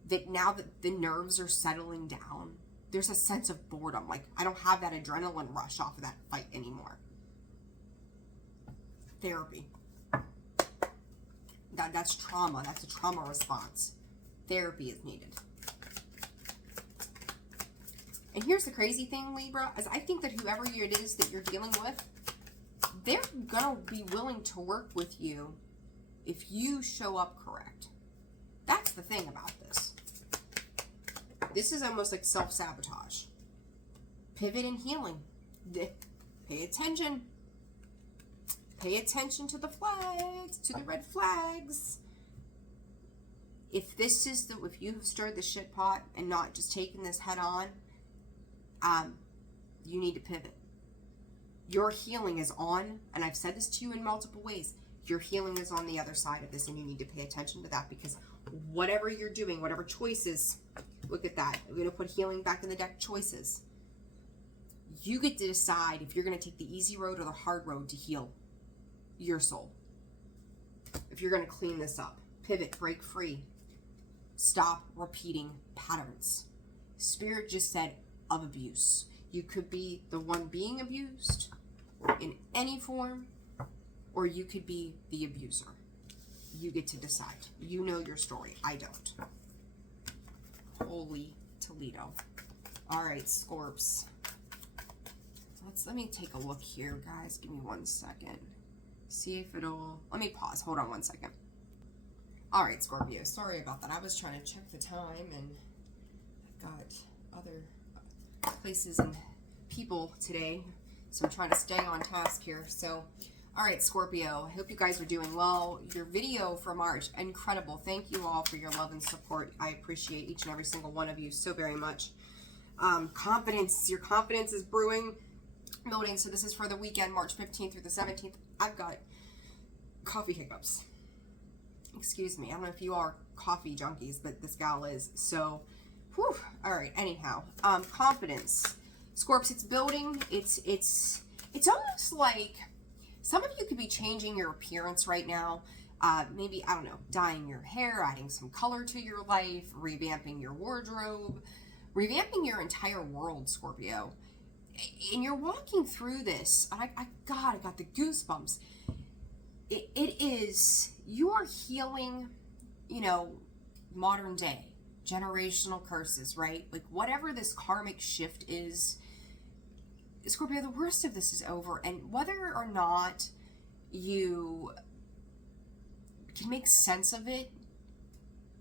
that now that the nerves are settling down, there's a sense of boredom. Like, I don't have that adrenaline rush off of that fight anymore. Therapy. That's trauma. That's a trauma response. Therapy is needed. And here's the crazy thing, Libra, is I think that whoever it is that you're dealing with, they're going to be willing to work with you if you show up correct. That's the thing about this. This is almost like self-sabotage. Pivot and healing. Pay attention. Pay attention to the flags, to the red flags. If this is if you've stirred the shit pot and not just taken this head on, you need to pivot. Your healing is on, and I've said this to you in multiple ways. Your healing is on the other side of this, and you need to pay attention to that, because whatever you're doing, whatever choices, look at that. We're going to put healing back in the deck. Choices. You get to decide if you're going to take the easy road or the hard road to heal your soul. If you're going to clean this up, pivot, break free, stop repeating patterns. Spirit just said of abuse. You could be the one being abused in any form, or you could be the abuser. You get to decide. You know your story. I don't. Holy Toledo. All right, Scorps. Let me take a look here, guys. Give me 1 second. See if it'll... Let me pause. Hold on 1 second. All right, Scorpio. Sorry about that. I was trying to check the time, and I've got other places and people today, so I'm trying to stay on task here. So, all right, Scorpio. I hope you guys are doing well. Your video for March, incredible. Thank you all for your love and support. I appreciate each and every single one of you so very much. Confidence. Your confidence is brewing. Building. So this is for the weekend, March 15th through the 17th. I've got coffee hiccups. Excuse me. I don't know if you are coffee junkies, but this gal is. So, whew. All right. Anyhow, confidence. Scorps, it's building. It's almost like some of you could be changing your appearance right now. Maybe, I don't know, dyeing your hair, adding some color to your life, revamping your wardrobe, revamping your entire world, Scorpio. And you're walking through this, and I got the goosebumps. It is, you are healing, modern day, generational curses, right? Like, whatever this karmic shift is, Scorpio, the worst of this is over. And whether or not you can make sense of it,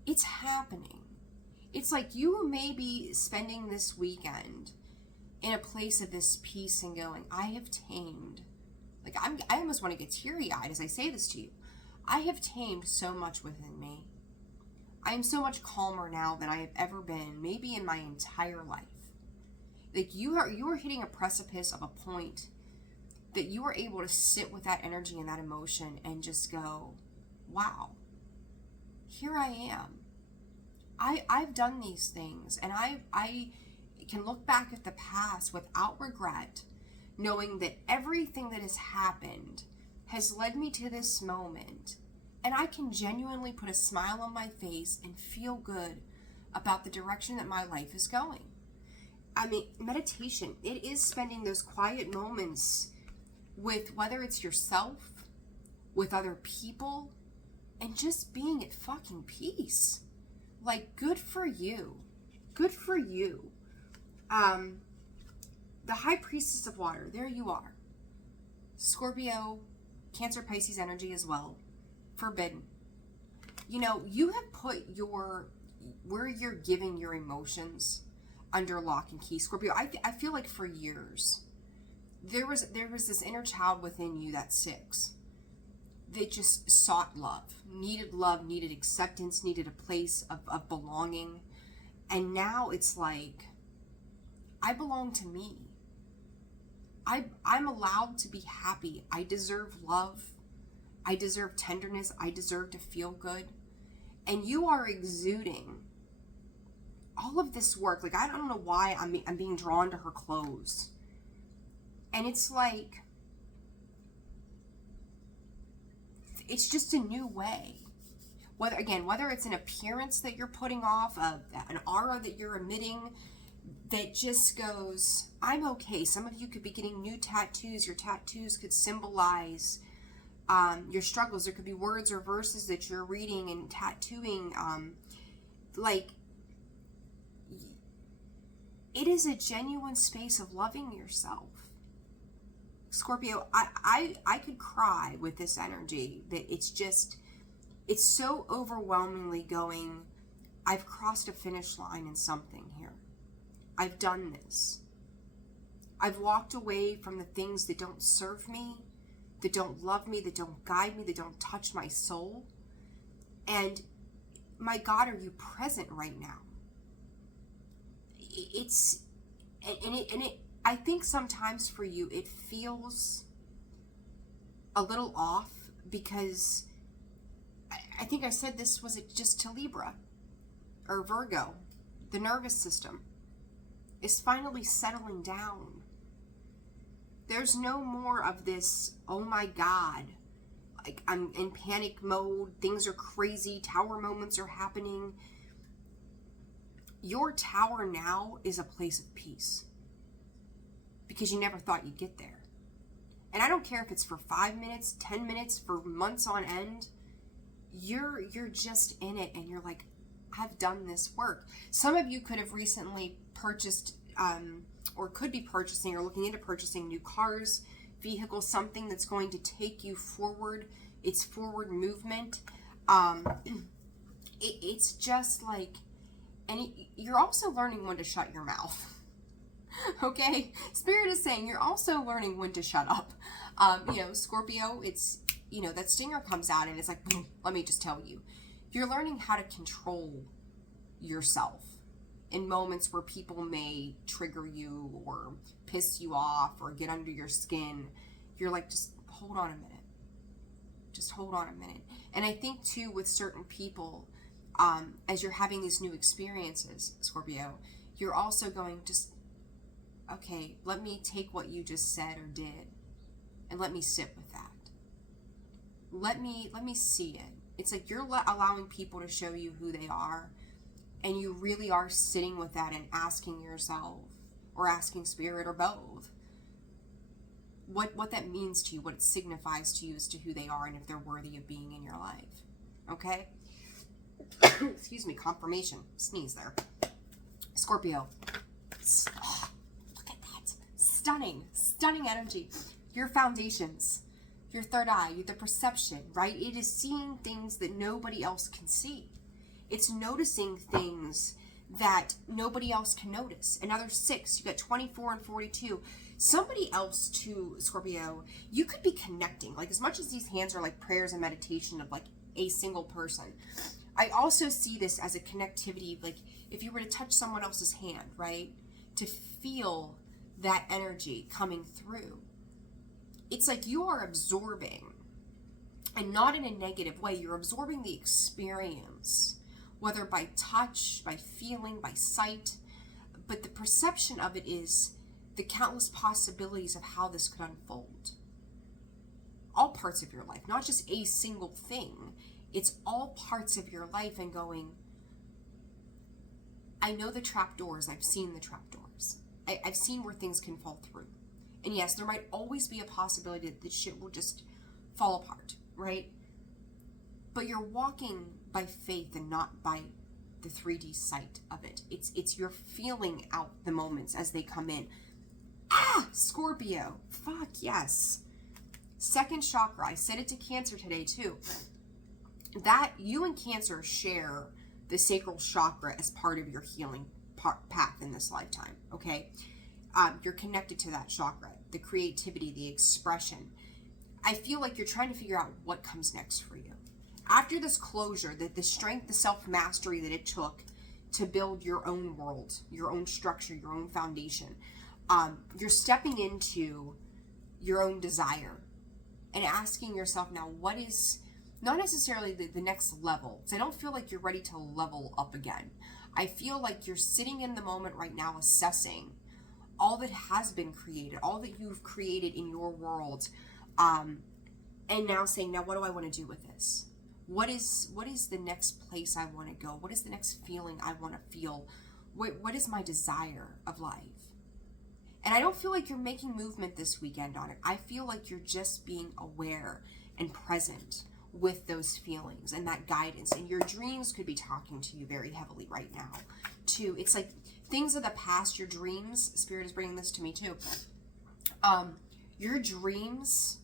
it's happening. It's like you may be spending this weekend in a place of this peace and going, I have tamed, like I almost want to get teary-eyed as I say this to you. I have tamed so much within me. I am so much calmer now than I have ever been, maybe in my entire life. Like you are hitting a precipice of a point that you are able to sit with that energy and that emotion and just go, wow, here I am. I've done these things, and I can look back at the past without regret, knowing that everything that has happened has led me to this moment, and I can genuinely put a smile on my face and feel good about the direction that my life is going. I mean, meditation, it is spending those quiet moments with, whether it's yourself, with other people, and just being at fucking peace. Like, good for you. Good for you. The High Priestess of Water, there you are. Scorpio, Cancer, Pisces energy as well. Forbidden. You have put where you're giving your emotions under lock and key. Scorpio, I feel like for years, there was this inner child within you, that 6, that just sought love, needed acceptance, needed a place of belonging. And now it's like, I belong to me. I'm allowed to be happy. I deserve love. I deserve tenderness. I deserve to feel good. And you are exuding all of this work. Like, I don't know why I'm being drawn to her clothes. And it's like, it's just a new way. Whether it's an appearance that you're putting off, an aura that you're emitting that just goes, I'm okay. Some of you could be getting new tattoos. Your tattoos could symbolize your struggles. There could be words or verses that you're reading and tattooing. Like, it is a genuine space of loving yourself. Scorpio, I could cry with this energy, that it's so overwhelmingly going, I've crossed a finish line in something here. I've done this. I've walked away from the things that don't serve me, that don't love me, that don't guide me, that don't touch my soul. And my God, are you present right now? I think sometimes for you, it feels a little off because I think I said this, was it just to Libra or Virgo? The nervous system is finally settling down. There's no more of this, oh my God, like I'm in panic mode, things are crazy, tower moments are happening. Your tower now is a place of peace because you never thought you'd get there. And I don't care if it's for 5 minutes, 10 minutes, for months on end. You're just in it and you're like, I've done this work. Some of you could have recently purchased or could be purchasing or looking into purchasing new cars, vehicles, something that's going to take you forward. It's forward movement. It's just like, and you're also learning when to shut your mouth. Okay? Spirit is saying you're also learning when to shut up. Scorpio, it's, that stinger comes out and it's like, boom, let me just tell you. You're learning how to control yourself in moments where people may trigger you or piss you off or get under your skin. You're like, just hold on a minute. Just hold on a minute. And I think too, with certain people, as you're having these new experiences, Scorpio, you're also going, just, okay, let me take what you just said or did and let me sit with that. Let me see it. It's like you're allowing people to show you who they are, and you really are sitting with that and asking yourself, or asking Spirit, or both, what that means to you, what it signifies to you as to who they are and if they're worthy of being in your life. Okay? Excuse me, confirmation. Sneeze there. Scorpio. Oh, look at that. Stunning energy. Your foundations. Your third eye, the perception, right? It is seeing things that nobody else can see. It's noticing things that nobody else can notice. Another 6, you got 24 and 42. Somebody else too, Scorpio, you could be connecting. Like, as much as these hands are like prayers and meditation of like a single person, I also see this as a connectivity. Like, if you were to touch someone else's hand, right? To feel that energy coming through. It's like you are absorbing, and not in a negative way, you're absorbing the experience, whether by touch, by feeling, by sight, but the perception of it is the countless possibilities of how this could unfold. All parts of your life, not just a single thing. It's all parts of your life, and going, I know the trapdoors, I've seen the trapdoors. I've seen where things can fall through. And yes, there might always be a possibility that this shit will just fall apart, right? But you're walking by faith and not by the 3D sight of it. It's you're feeling out the moments as they come in. Scorpio. Fuck yes. Second chakra. I said it to Cancer today too. That you and Cancer share the sacral chakra as part of your healing path in this lifetime, okay? You're connected to that chakra, the creativity, the expression. I feel like you're trying to figure out what comes next for you. After this closure, the strength, the self-mastery that it took to build your own world, your own structure, your own foundation, you're stepping into your own desire. and asking yourself now, what is not necessarily the next level? Because I don't feel like you're ready to level up again. I feel like you're sitting in the moment right now assessing all that has been created, all that you've created in your world, and now saying, now what do I want to do with this? What is the next place I want to go? What is the next feeling I want to feel? What is my desire of life? And I don't feel like you're making movement this weekend on it. I feel like you're just being aware and present with those feelings and that guidance. And your dreams could be talking to you very heavily right now too. It's like things of the past, your dreams, Spirit is bringing this to me too. Your dreams,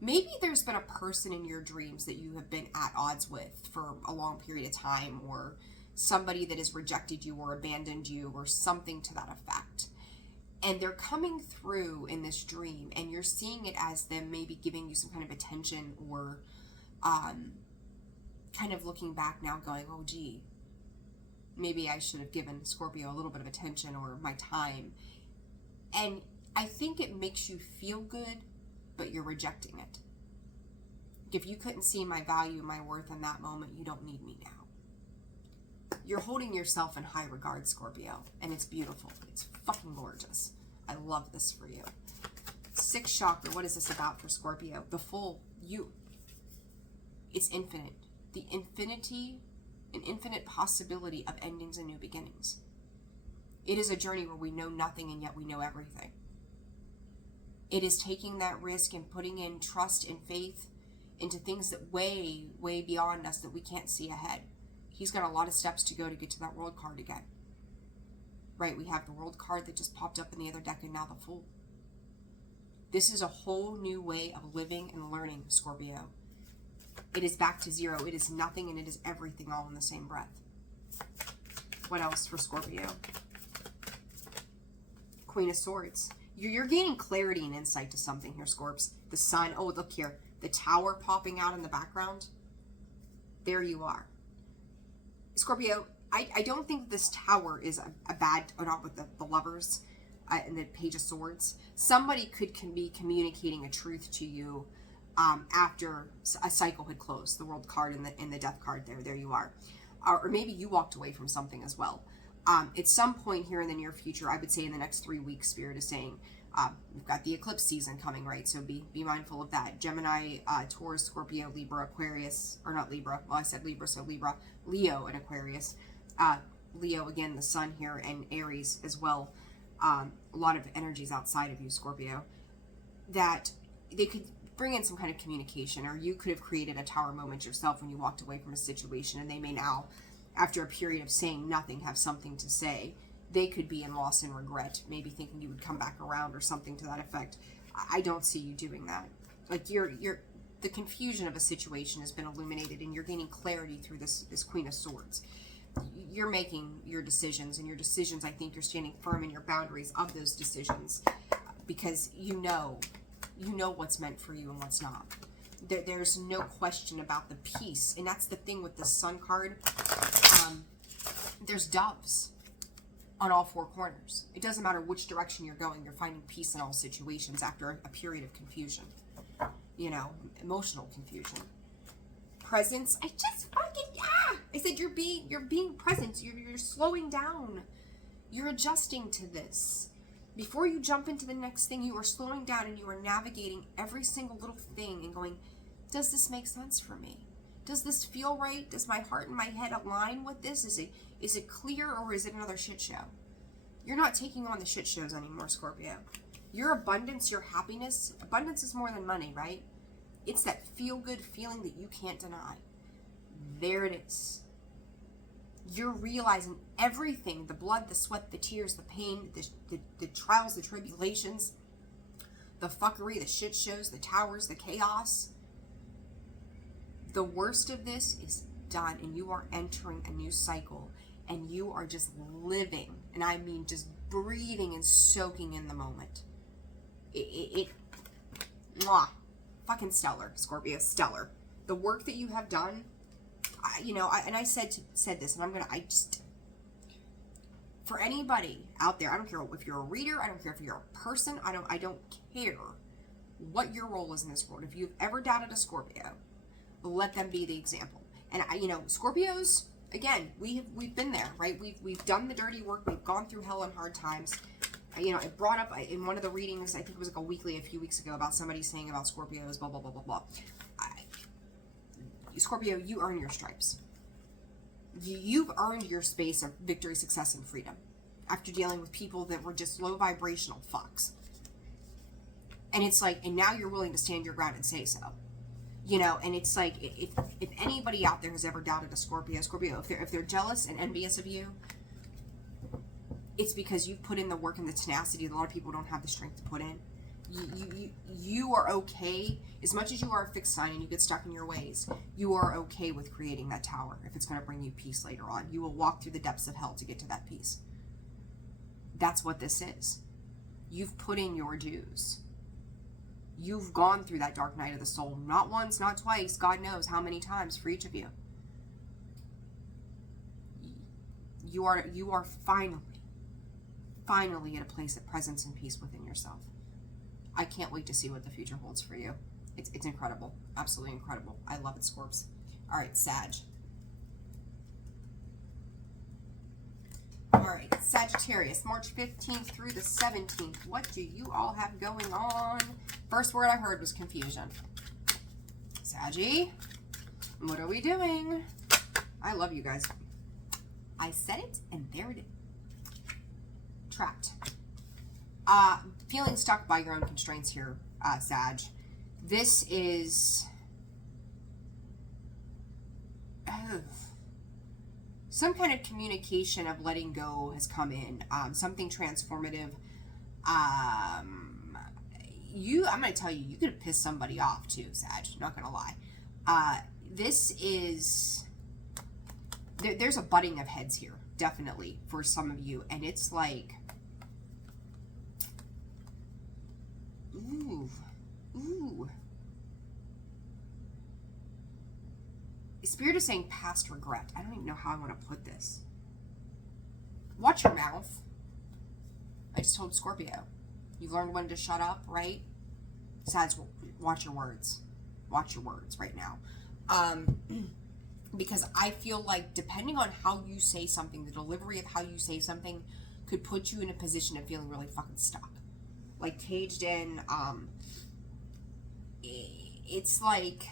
maybe there's been a person in your dreams that you have been at odds with for a long period of time, or somebody that has rejected you or abandoned you or something to that effect. And they're coming through in this dream, and you're seeing it as them maybe giving you some kind of attention, or kind of looking back now going, oh gee, maybe I should have given Scorpio a little bit of attention or my time. And I think it makes you feel good, but you're rejecting it. If you couldn't see my value, my worth in that moment, you don't need me now. You're holding yourself in high regard, Scorpio, and it's beautiful. It's fucking gorgeous. I love this for you. Sixth chakra, what is this about for Scorpio? The full you. It's infinite. The infinity, an infinite possibility of endings and new beginnings. It is a journey where we know nothing and yet we know everything. It is taking that risk and putting in trust and faith into things that way, way beyond us that we can't see ahead. He's got a lot of steps to go to get to that World card again. Right, we have the World card that just popped up in the other deck, and now the Fool. This is a whole new way of living and learning, Scorpio. It is back to zero. It is nothing and it is everything all in the same breath. What else for Scorpio? Queen of Swords. You're gaining clarity and insight to something here, Scorps. The Sun. Oh, look here. The Tower popping out in the background. There you are. Scorpio, I don't think this Tower is a bad, or not with the Lovers and the Page of Swords. Somebody could be communicating a truth to you after a cycle had closed. The World card and the Death card there you are. Or maybe you walked away from something as well. At some point here in the near future, I would say in the next 3 weeks, Spirit is saying, we've got the eclipse season coming, right? So be mindful of that. Gemini, Taurus, Scorpio, Libra, Aquarius, or not Libra. Well, I said Libra, so Libra, Leo, and Aquarius. Leo, again, the Sun here, and Aries as well. A lot of energies outside of you, Scorpio, that they could bring in some kind of communication, or you could have created a Tower moment yourself when you walked away from a situation, and they may now, after a period of saying nothing, have something to say. They could be in loss and regret, maybe thinking you would come back around or something to that effect. I don't see you doing that. Like the confusion of a situation has been illuminated, and you're gaining clarity through this Queen of Swords. You're making your decisions, and your decisions, I think you're standing firm in your boundaries of those decisions, because you know what's meant for you and what's not. There's no question about the peace, and that's the thing with the Sun card. There's doves on all four corners. It doesn't matter which direction you're going, you're finding peace in all situations after a period of confusion. Emotional confusion. Presence. I said you're being present. You're slowing down. You're adjusting to this. Before you jump into the next thing, you are slowing down and you are navigating every single little thing and going, does this make sense for me? Does this feel right? Does my heart and my head align with this? Is it clear, or is it another shit show? You're not taking on the shit shows anymore, Scorpio. Your abundance, your happiness, abundance is more than money, right? It's that feel-good feeling that you can't deny. There it is. You're realizing everything, the blood, the sweat, the tears, the pain, the trials, the tribulations, the fuckery, the shit shows, the towers, the chaos. The worst of this is done, and you are entering a new cycle, and you are just living, and I mean just breathing and soaking in the moment. Fucking stellar, Scorpio, stellar. The work that you have done, I said this, and for anybody out there, I don't care if you're a reader, I don't care if you're a person, I don't care. what your role is in this world. If you've ever doubted a Scorpio, let them be the example. And Scorpios, again, we've been there, right? We've done the dirty work. We've gone through hell and hard times. I brought up in one of the readings, I think it was like a weekly a few weeks ago, about somebody saying about Scorpios, blah, blah, blah, blah, blah. Scorpio, you earn your stripes. You've earned your space of victory, success, and freedom after dealing with people that were just low vibrational fucks. And it's like, and now you're willing to stand your ground and say so. And it's like, if anybody out there has ever doubted a Scorpio, if they're jealous and envious of you, it's because you've put in the work and the tenacity that a lot of people don't have the strength to put in. You are okay, as much as you are a fixed sign and you get stuck in your ways, you are okay with creating that tower if it's going to bring you peace later on. You will walk through the depths of hell to get to that peace. That's what this is. You've put in your dues. You've gone through that dark night of the soul, not once, not twice, God knows how many times for each of you. You are finally at a place of presence and peace within yourself. I can't wait to see what the future holds for you. It's incredible. Absolutely incredible. I love it, Scorps. All right, Sag. All right, Sagittarius, March 15th through the 17th. What do you all have going on? First word I heard was confusion. Saggy, what are we doing? I love you guys. I said it, and there it is. Trapped. Feeling stuck by your own constraints here, Sag. This is... some kind of communication of letting go has come in. Something transformative. I'm going to tell you, you could have pissed somebody off too, Sag. Not going to lie. This is... There's a butting of heads here, definitely, for some of you. And it's like... Ooh. Spirit is saying past regret. I don't even know how I want to put this. Watch your mouth. I just told Scorpio. You've learned when to shut up, right? Besides, watch your words. Watch your words right now. Because I feel like depending on how you say something, the delivery of how you say something could put you in a position of feeling really fucking stuck. Like caged in. It's like...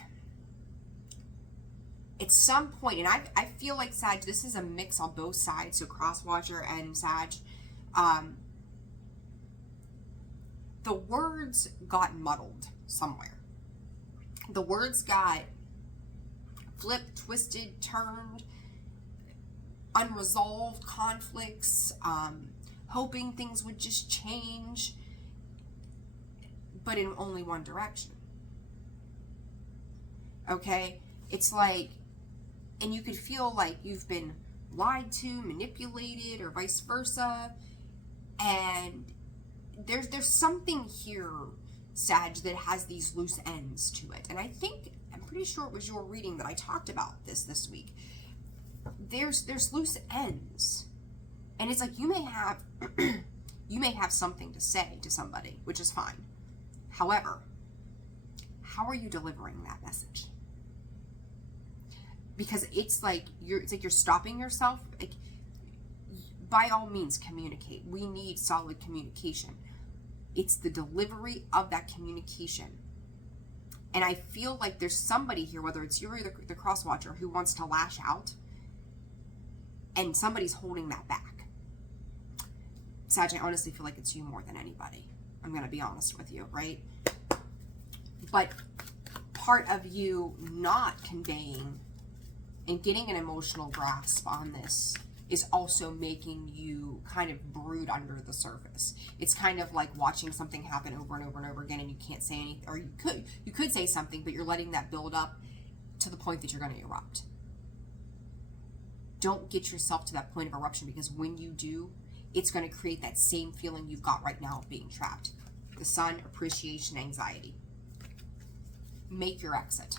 at some point, and I feel like Sag, this is a mix on both sides, so Crosswatcher and Sag, the words got muddled somewhere. The words got flipped, twisted, turned, unresolved conflicts, hoping things would just change, but in only one direction. Okay? It's like, and you could feel like you've been lied to, manipulated, or vice versa. And there's something here, Sag, that has these loose ends to it. And I'm pretty sure it was your reading that I talked about this week. There's loose ends. And it's like you may have something to say to somebody, which is fine. However, how are you delivering that message? Because it's like you're stopping yourself. Like, by all means, communicate. We need solid communication. It's the delivery of that communication. And I feel like there's somebody here, whether it's you or the Crosswatcher, who wants to lash out, and somebody's holding that back. Sag, I honestly feel like it's you more than anybody. I'm going to be honest with you, right? But part of you not conveying and getting an emotional grasp on this is also making you kind of brood under the surface. It's kind of like watching something happen over and over and over again, and you can't say anything, or you could say something, but you're letting that build up to the point that you're going to erupt. Don't get yourself to that point of eruption, because when you do, it's going to create that same feeling you've got right now of being trapped. The Sun, appreciation, anxiety. Make your exit.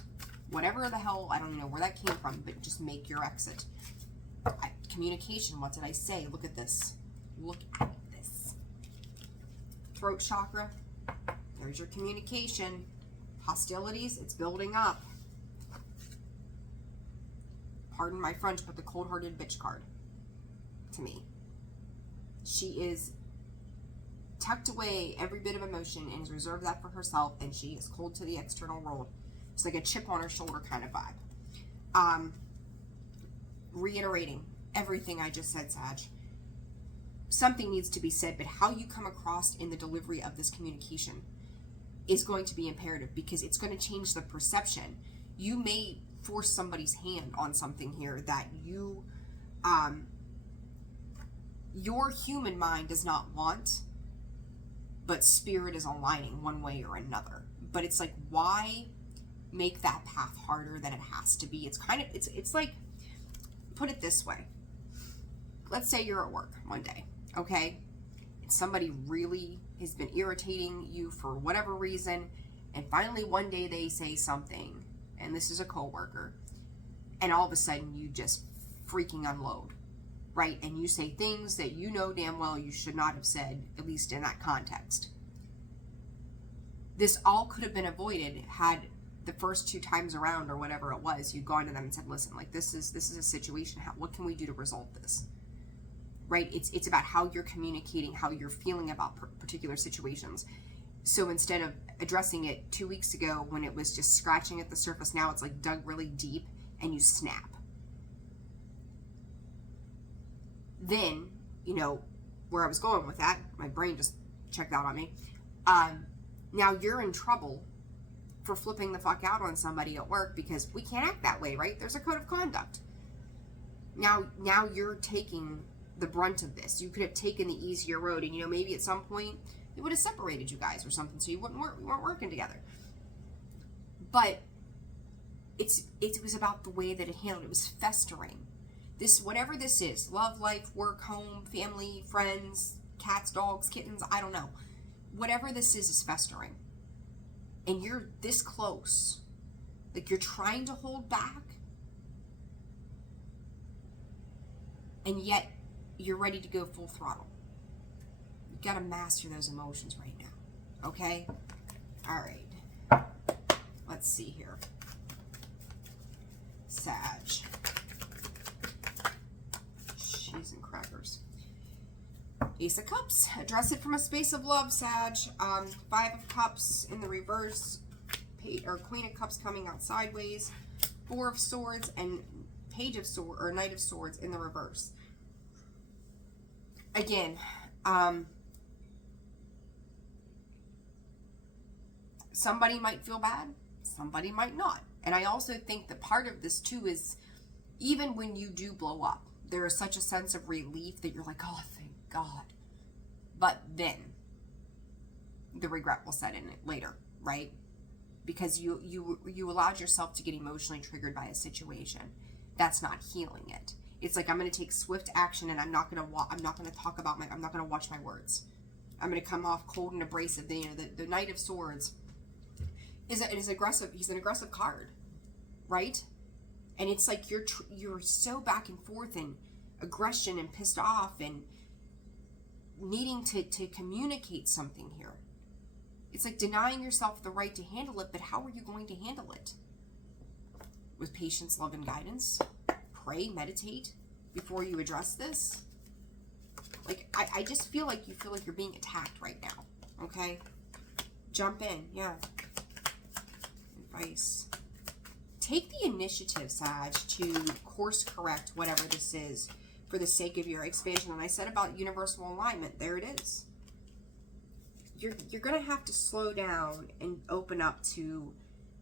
Whatever the hell, I don't even know where that came from, but just make your exit. Communication, what did I say? Look at this. Look at this. Throat chakra. There's your communication. Hostilities, it's building up. Pardon my French, but the cold-hearted bitch card to me. She is tucked away every bit of emotion and has reserved that for herself, and she is cold to the external world. It's like a chip on her shoulder kind of vibe. Reiterating everything I just said, Sag. Something needs to be said, but how you come across in the delivery of this communication is going to be imperative, because it's going to change the perception. You may force somebody's hand on something here that you, your human mind does not want, but spirit is aligning one way or another. But it's like, why make that path harder than it has to be? It's kind of, it's like, put it this way. Let's say you're at work one day, okay? And somebody really has been irritating you for whatever reason, and finally one day they say something, and this is a coworker, and all of a sudden you just freaking unload, right? And you say things that you know damn well you should not have said, at least in that context. This all could have been avoided had the first 2 times around, or whatever it was, you'd gone to them and said, listen, like, this is a situation, what can we do to resolve this? Right? It's about how you're communicating, how you're feeling about particular situations. So instead of addressing it 2 weeks ago when it was just scratching at the surface, now it's like dug really deep and you snap. Then, you know, where I was going with that, my brain just checked out on me. Now you're in trouble for flipping the fuck out on somebody at work, because we can't act that way, right? There's a code of conduct. Now you're taking the brunt of this. You could have taken the easier road, and, you know, maybe at some point it would have separated you guys or something, so you weren't working together. But it was about the way that it handled. It was festering. This, whatever this is, love, life, work, home, family, friends, cats, dogs, kittens, I don't know. Whatever this is festering. And you're this close. Like, you're trying to hold back, and yet you're ready to go full throttle. You gotta master those emotions right now. Okay? Alright. Let's see here. Sag. Cheese and crackers. Ace of Cups. Address it from a space of love, Sag. 5 of Cups in the reverse. Queen of Cups coming out sideways. 4 of Swords and Page of Swords, or Knight of Swords in the reverse. Again, somebody might feel bad, somebody might not. And I also think that part of this too is, even when you do blow up, there is such a sense of relief that you're like, oh, thank God. But then the regret will set in later, right? Because you allowed yourself to get emotionally triggered by a situation. That's not healing it. It's like, I'm going to take swift action, and I'm not going to talk about I'm not going to watch my words. I'm going to come off cold and abrasive. The Knight of Swords is aggressive. He's an aggressive card, right? And it's like you're so back and forth and aggression and pissed off and needing to communicate something here. It's like denying yourself the right to handle it, but how are you going to handle it? With patience, love, and guidance. Pray, meditate before you address this. Like, I just feel like you're being attacked right now. Okay? Jump in, yeah. Advice. Take the initiative, Sag, to course correct whatever this is for the sake of your expansion. And I said about universal alignment, there it is. You're going to have to slow down and open up to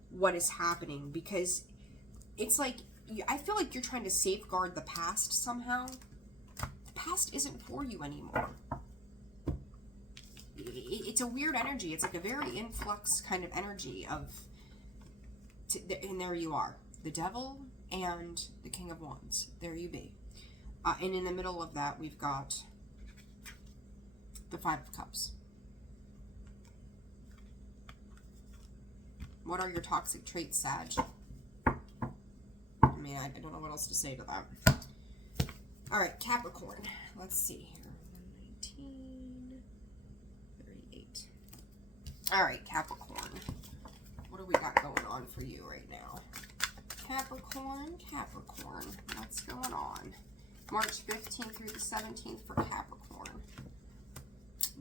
what is happening, because it's like, I feel like you're trying to safeguard the past somehow. The past isn't for you anymore. It's a weird energy. It's like a very influx kind of energy of, and there you are. The Devil and the King of Wands. There you be. And in the middle of that, we've got the 5 of Cups. What are your toxic traits, Sag? I mean, I don't know what else to say to that. All right, Capricorn. Let's see here. 119, 38. All right, Capricorn. What do we got going on for you right now? Capricorn, what's going on? March 15th through the 17th for Capricorn.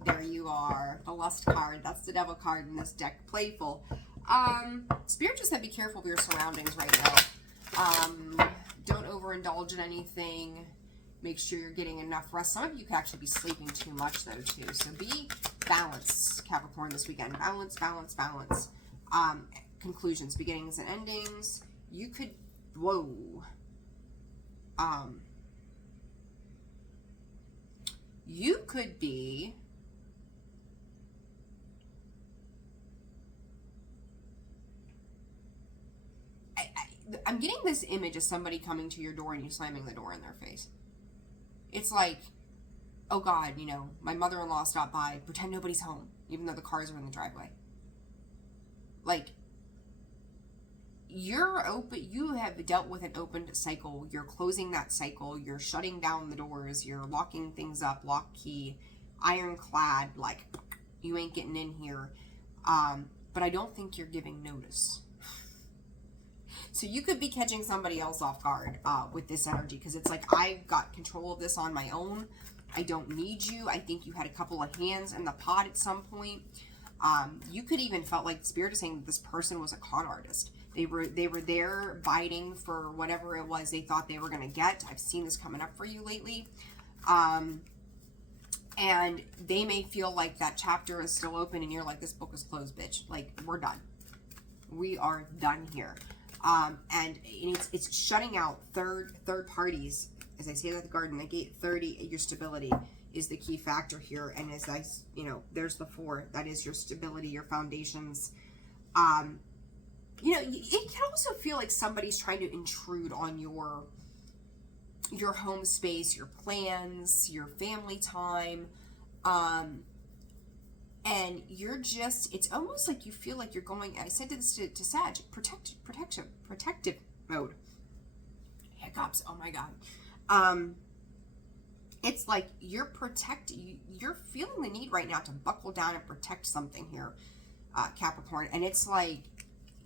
There you are, the Lust card. That's the Devil card in this deck. Playful. Spirit just said be careful of your surroundings right now. Don't overindulge in anything. Make sure you're getting enough rest. Some of you could actually be sleeping too much, though, too. So be balanced, Capricorn, this weekend. Balance, balance, balance. Conclusions, beginnings, and endings. You could, whoa. You could be I'm getting this image of somebody coming to your door and you slamming the door in their face. It's like, oh God, you know, my mother-in-law stopped by, pretend nobody's home, even though the cars are in the driveway. Like, you're open, you have dealt with an opened cycle, you're closing that cycle, you're shutting down the doors, you're locking things up, lock key, ironclad, like, you ain't getting in here. But I don't think you're giving notice. So you could be catching somebody else off guard with this energy, because it's like, I've got control of this on my own. I don't need you. I think you had a couple of hands in the pot at some point. You could even felt like Spirit is saying that this person was a con artist. They were there biting for whatever it was they thought they were going to get. I've seen this coming up for you lately. And they may feel like that chapter is still open and you're like, this book is closed, bitch. Like, we're done. We are done here. And it's shutting out third parties. As I say at the garden, the gate 30, your stability is the key factor here. And as I, you know, there's the 4, that is your stability, your foundations. You know, it can also feel like somebody's trying to intrude on your home space, your plans, your family time. And you're just, it's almost like you feel like you're going, I said this to Sag, protective mode. Hiccups, oh my God. It's like you're feeling the need right now to buckle down and protect something here, Capricorn. And it's like,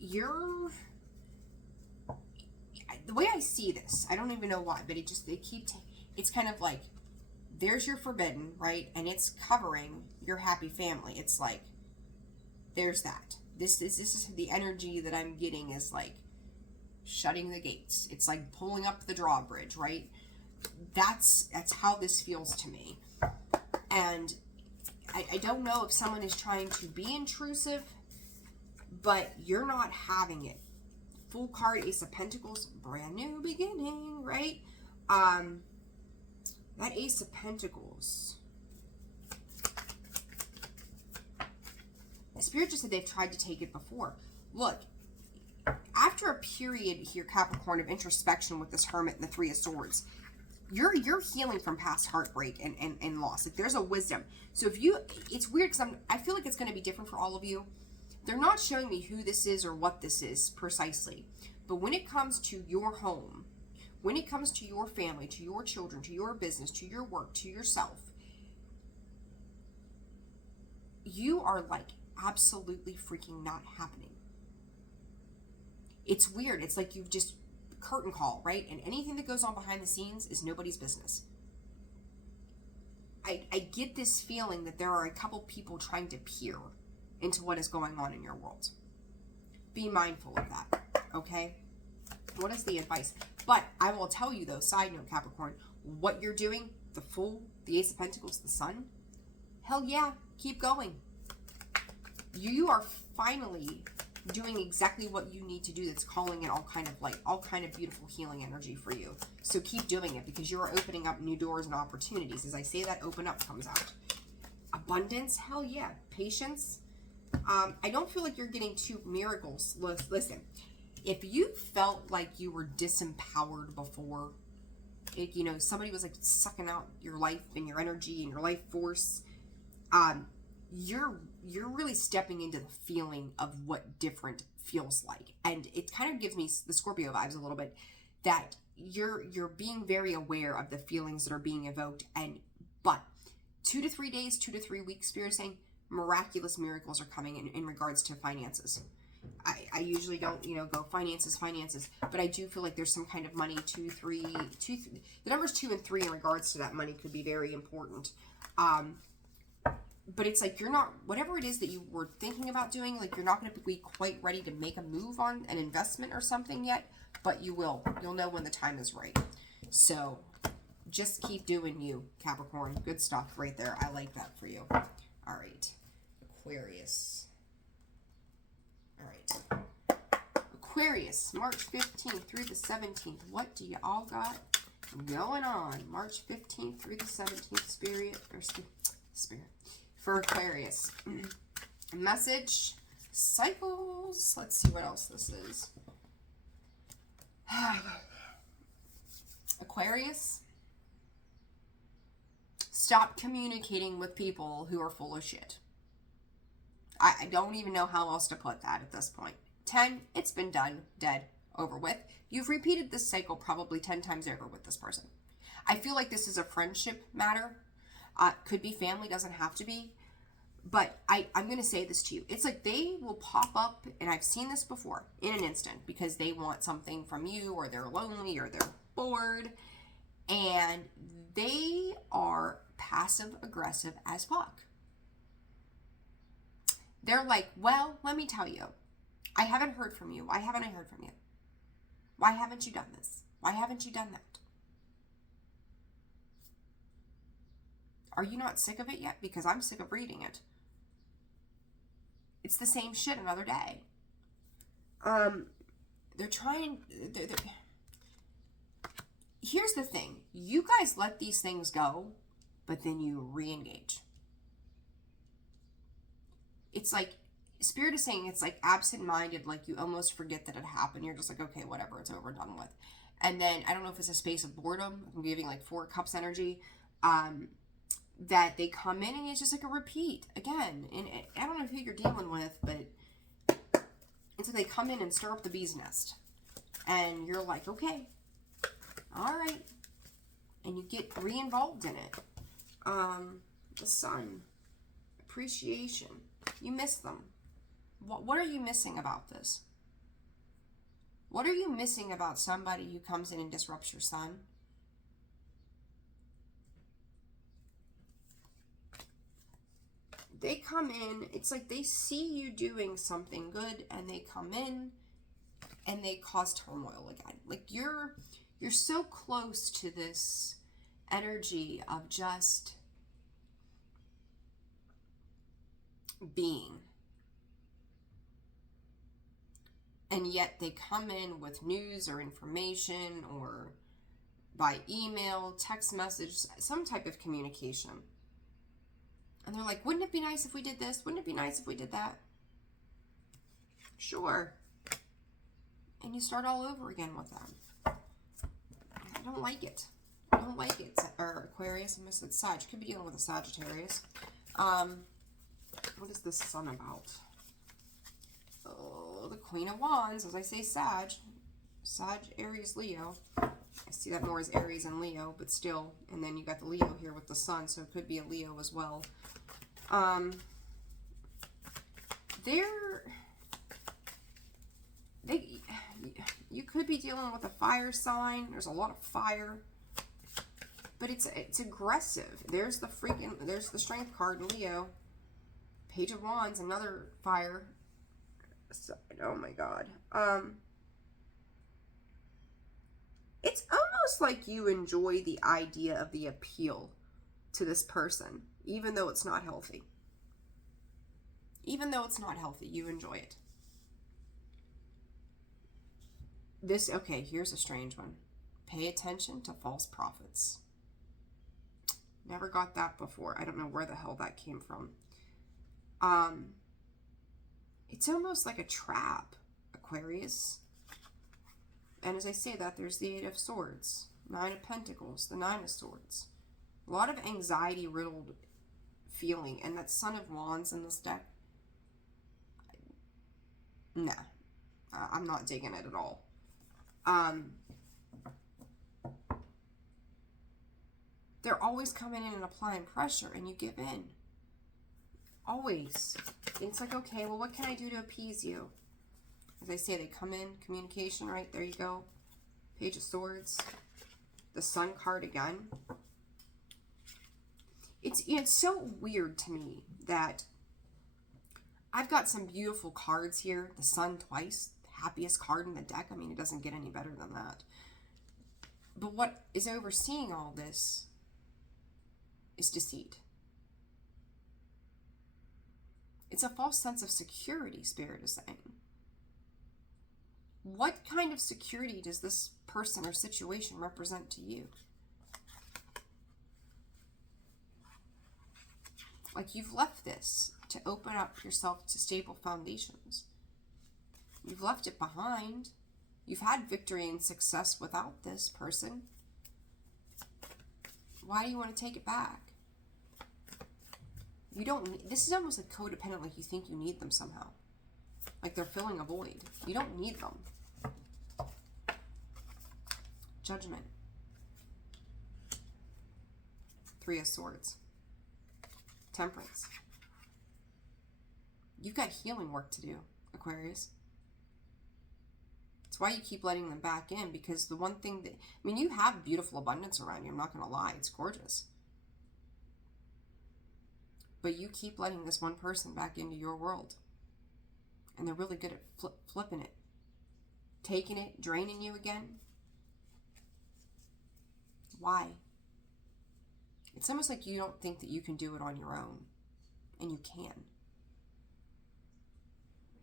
the way I see this, I don't even know why, but it's kind of like, there's your forbidden, right? And it's covering your happy family. It's like, there's that. This is the energy that I'm getting, is like shutting the gates. It's like pulling up the drawbridge, right? That's how this feels to me. And I don't know if someone is trying to be intrusive, but you're not having it. Full card, Ace of Pentacles, brand new beginning, right? That Ace of Pentacles. The Spirit just said they've tried to take it before. Look, after a period here, Capricorn, of introspection with this Hermit and the 3 of Swords, you're healing from past heartbreak and loss. Like, there's a wisdom. So it's weird because I feel like it's going to be different for all of you. They're not showing me who this is or what this is precisely. But when it comes to your home, when it comes to your family, to your children, to your business, to your work, to yourself, you are like absolutely freaking not happening. It's weird. It's like you've just curtain call, right? And anything that goes on behind the scenes is nobody's business. I get this feeling that there are a couple people trying to peer into what is going on in your world. Be mindful of that, okay? What is the advice? But I will tell you, though, side note, Capricorn, what you're doing, the Fool, the Ace of Pentacles, the Sun, hell yeah, keep going. You are finally doing exactly what you need to do. That's calling in all kind of beautiful healing energy for you. So keep doing it, because you're opening up new doors and opportunities. As I say that, open up comes out. Abundance, hell yeah. Patience. I don't feel like you're getting 2 miracles. Listen, if you felt like you were disempowered before, you know, somebody was like sucking out your life and your energy and your life force, you're really stepping into the feeling of what different feels like. And it kind of gives me the Scorpio vibes a little bit, that you're being very aware of the feelings that are being evoked. But 2 to 3 days, 2 to 3 weeks, Spirit is saying, miraculous miracles are coming in regards to finances. I usually don't, go finances, but I do feel like there's some kind of money, the numbers 2 and 3 in regards to that money could be very important. But it's like, you're not, whatever it is that you were thinking about doing, like, you're not going to be quite ready to make a move on an investment or something yet, but you will. You'll know when the time is right. So just keep doing you, Capricorn. Good stuff right there. I like that for you. All right. Aquarius. All right. Aquarius, March 15th through the 17th. What do you all got going on? March 15th through the 17th, Spirit. For Aquarius. Message, cycles. Let's see what else this is. Aquarius, stop communicating with people who are full of shit. I don't even know how else to put that at this point. 10, it's been done, dead, over with. You've repeated this cycle probably 10 times over with this person. I feel like this is a friendship matter. Could be family, doesn't have to be. But I'm going to say this to you. It's like they will pop up, and I've seen this before, in an instant, because they want something from you, or they're lonely, or they're bored, and they are passive-aggressive as fuck. They're like, well, let me tell you, I haven't heard from you. Why haven't I heard from you? Why haven't you done this? Why haven't you done that? Are you not sick of it yet? Because I'm sick of reading it. It's the same shit another day. Here's the thing. You guys let these things go, but then you re-engage. It's like, Spirit is saying it's like absent-minded, like you almost forget that it happened. You're just like, okay, whatever, it's over, done with. And then, I don't know if it's a space of boredom. I'm giving like 4 cups energy. That they come in and it's just like a repeat again. And I don't know who you're dealing with, but it's like they come in and stir up the bee's nest. And you're like, okay, all right. And you get re-involved in it. The sun, appreciation. You miss them. What are you missing about this? What are you missing about somebody who comes in and disrupts your sun? They come in, it's like they see you doing something good, and they come in and they cause turmoil again. Like you're so close to this energy of just being. And yet they come in with news or information or by email, text message, some type of communication. And they're like, wouldn't it be nice if we did this? Wouldn't it be nice if we did that? Sure. And you start all over again with them. I don't like it. I don't like it. Or Aquarius, I missed it. Sag. Could be dealing with a Sagittarius. What is this sun about? Oh, the Queen of Wands. As I say, Sag. Sag, Aries, Leo. I see that more as Aries and Leo, but still. And then you got the Leo here with the sun, so it could be a Leo as well. You could be dealing with a fire sign. There's a lot of fire, but it's aggressive. There's the Strength card in Leo. Page of Wands, another fire. So, oh my God. It's almost like you enjoy the idea of the appeal to this person, even though it's not healthy. Even though it's not healthy, you enjoy it. Okay, here's a strange one. Pay attention to false prophets. Never got that before. I don't know where the hell that came from. It's almost like a trap, Aquarius. And as I say that, there's the 8 of Swords, 9 of Pentacles, the 9 of Swords. A lot of anxiety-riddled feeling. And that Son of Wands in this deck, nah. I'm not digging it at all. They're always coming in and applying pressure, and you give in. Always. It's like, okay, well, what can I do to appease you? As I say, they come in, communication, right? There you go. Page of Swords. The Sun card again. It's so weird to me that I've got some beautiful cards here. The Sun twice. The happiest card in the deck. I mean, it doesn't get any better than that. But what is overseeing all this is deceit. It's a false sense of security, Spirit is saying. What kind of security does this person or situation represent to you? Like, you've left this to open up yourself to stable foundations. You've left it behind. You've had victory and success without this person. Why do you want to take it back? You don't need, this is almost like codependent, like you think you need them somehow. Like they're filling a void. You don't need them. Judgment. Three of Swords. Temperance. You've got healing work to do, Aquarius. That's why you keep letting them back in, because the one thing that, I mean, you have beautiful abundance around you. I'm not going to lie. It's gorgeous. But you keep letting this one person back into your world. And they're really good at flipping it. Taking it, draining you again. Why? It's almost like you don't think that you can do it on your own. And you can.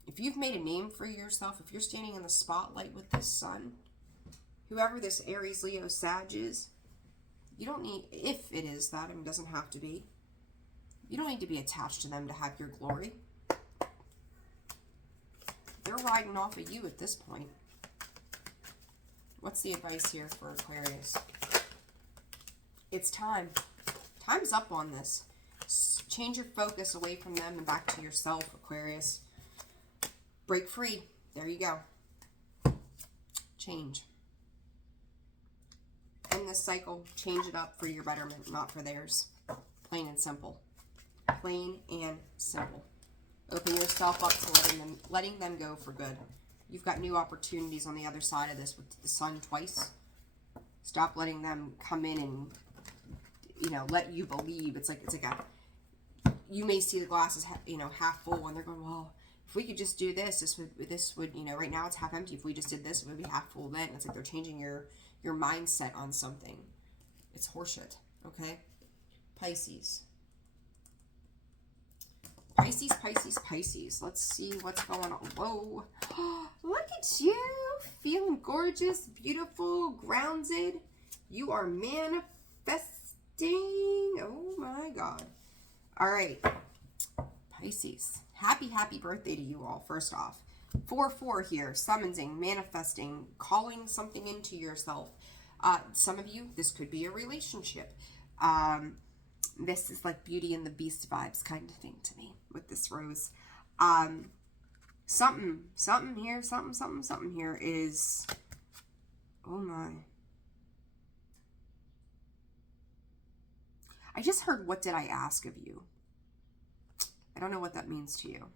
If you've made a name for yourself, if you're standing in the spotlight with this Sun, whoever this Aries, Leo, Sag is, you don't need, if it is that, I mean, it doesn't have to be, you don't need to be attached to them to have your glory. They're riding off of you at this point. What's the advice here for Aquarius? It's time. Time's up on this. Change your focus away from them and back to yourself, Aquarius. Break free. There you go. Change. End this cycle. Change it up for your betterment, not for theirs. Plain and simple. Plain and simple. Open yourself up to letting them go for good. You've got new opportunities on the other side of this with the Sun twice. Stop letting them come in and, you know, let you believe. It's like a, you may see the glasses, half full, and they're going, well, if we could just do this, this would, right now it's half empty. If we just did this, it would be half full then. It's like they're changing your mindset on something. It's horseshit, okay? Pisces. Pisces, Pisces, Pisces. Let's see what's going on. Whoa. Look at you. Feeling gorgeous, beautiful, grounded. You are manifesting. Oh my God. All right. Pisces. Happy, happy birthday to you all, first off. 4-4 here. Summoning, manifesting, calling something into yourself. Some of you, this could be a relationship. This is like Beauty and the Beast vibes kind of thing to me with this rose. Something here is, oh my. I just heard, what did I ask of you? I don't know what that means to you.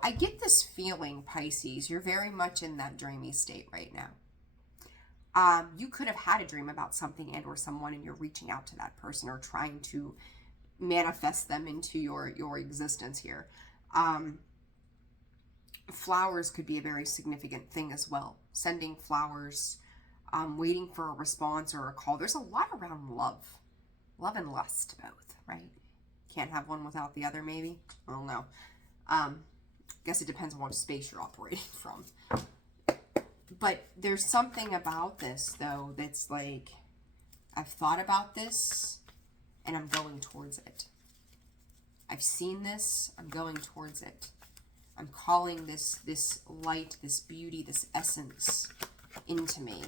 I get this feeling, Pisces, you're very much in that dreamy state right now. You could have had a dream about something and or someone, and you're reaching out to that person or trying to manifest them into your existence here. Flowers could be a very significant thing as well. Sending flowers, waiting for a response or a call. There's a lot around love. Love and lust both, right? Can't have one without the other, maybe? I don't know. Guess it depends on what space you're operating from. But there's something about this, though, that's like, I've thought about this, and I'm going towards it. I've seen this, I'm going towards it. I'm calling this light, this beauty, this essence into me.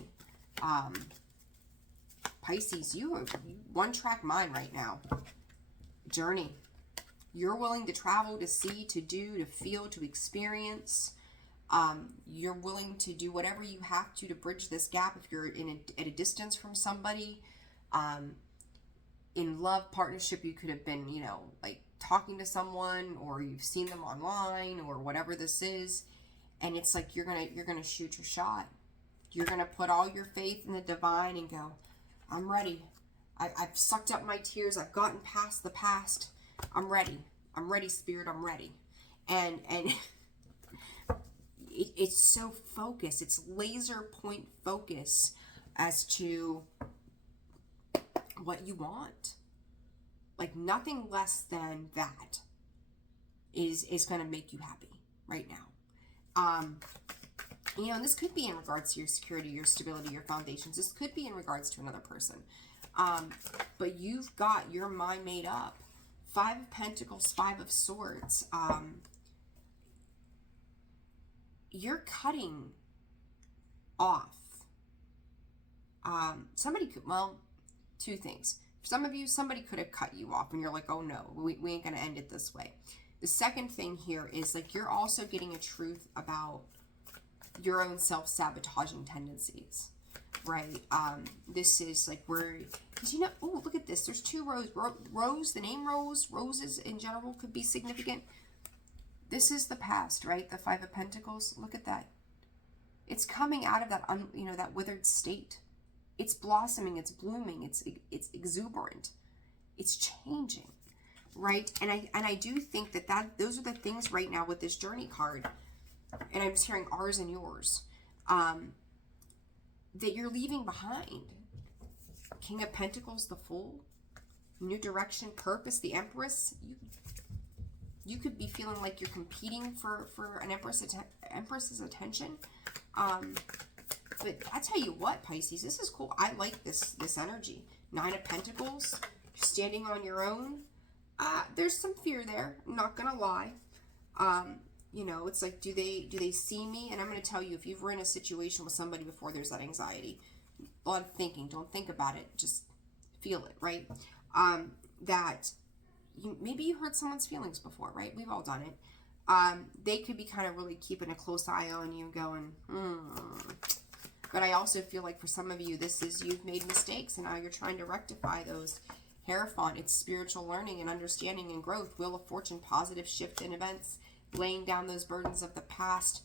Pisces, you are one-track mind right now. Journey. You're willing to travel, to see, to do, to feel, to experience. You're willing to do whatever you have to bridge this gap if you're at a distance from somebody. In love, partnership, you could have been, like talking to someone, or you've seen them online, or whatever this is, and it's like you're gonna shoot your shot. You're gonna put all your faith in the divine and go, I'm ready. I've sucked up my tears. I've gotten past the past. I'm ready. I'm ready, Spirit. I'm ready. And it's so focused. It's laser point focus as to what you want. Like nothing less than that is going to make you happy right now. And this could be in regards to your security, your stability, your foundations. This could be in regards to another person. But you've got your mind made up. 5 of Pentacles, 5 of Swords. You're cutting off. Somebody could, well, 2 things. For some of you, somebody could have cut you off and you're like, oh no, we ain't going to end it this way. The second thing here is like you're also getting a truth about your own self-sabotaging tendencies, right? This is like where, because oh, look at this. There's 2 Rose, the name Rose, roses in general could be significant. This is the past, right? The 5 of Pentacles. Look at that. It's coming out of that, that withered state. It's blossoming, it's blooming, it's exuberant, it's changing, right? And I do think that those are the things right now with this journey card, and I'm just hearing ours and yours, that you're leaving behind. King of Pentacles, the Fool, new direction, purpose, the Empress. You could be feeling like you're competing for an Empress's attention. But I tell you what, Pisces, this is cool. I like this energy. 9 of Pentacles, standing on your own. There's some fear there. I'm not gonna lie. It's like, do they see me? And I'm gonna tell you, if you've run a situation with somebody before, there's that anxiety. A lot of thinking. Don't think about it. Just feel it, right? That maybe you hurt someone's feelings before, right? We've all done it. They could be kind of really keeping a close eye on you, going, But I also feel like for some of you, this is you've made mistakes and now you're trying to rectify those. Hierophant, it's spiritual learning and understanding and growth. Wheel of Fortune, positive shift in events, laying down those burdens of the past.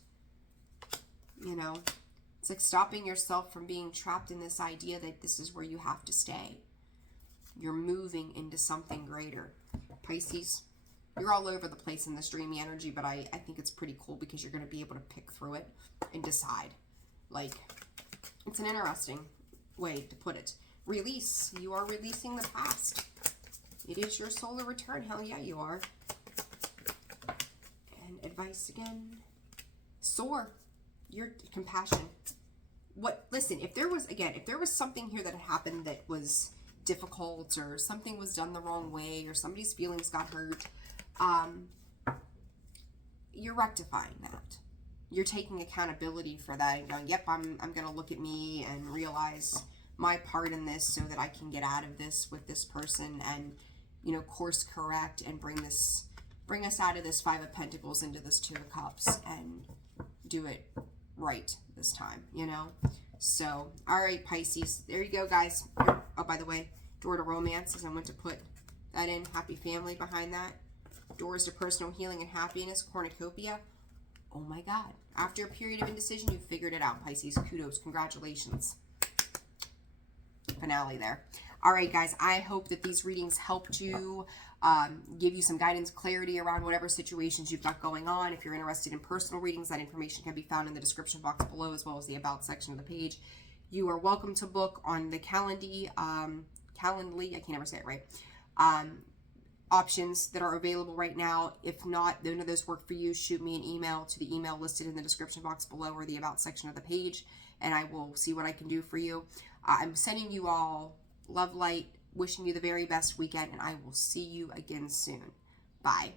It's like stopping yourself from being trapped in this idea that this is where you have to stay. You're moving into something greater. Pisces, you're all over the place in this dreamy energy, but I think it's pretty cool because you're going to be able to pick through it and decide. Like, it's an interesting way to put it. Release. You are releasing the past. It is your solar return. Hell yeah, you are. And advice again. Soar. Your compassion. Listen, if there was something here that had happened that was difficult, or something was done the wrong way, or somebody's feelings got hurt, you're rectifying that. You're taking accountability for that and going, yep, I'm going to look at me and realize my part in this so that I can get out of this with this person and, course correct and bring us out of this 5 of Pentacles into this 2 of Cups and do it right this time, So, all right, Pisces, there you go, guys. Oh, by the way, door to romance, as I went to put that in, happy family behind that. Doors to personal healing and happiness, cornucopia. Oh my God. After a period of indecision, you figured it out, Pisces. Kudos. Congratulations. Finale there. All right, guys. I hope that these readings helped you, give you some guidance, clarity around whatever situations you've got going on. If you're interested in personal readings, that information can be found in the description box below, as well as the About section of the page. You are welcome to book on the Calendly, I can never say it right, options that are available right now. If not, none of those work for you, shoot me an email to the email listed in the description box below or the About section of the page, and I will see what I can do for you. I'm sending you all love, light, wishing you the very best weekend, and I will see you again soon. Bye.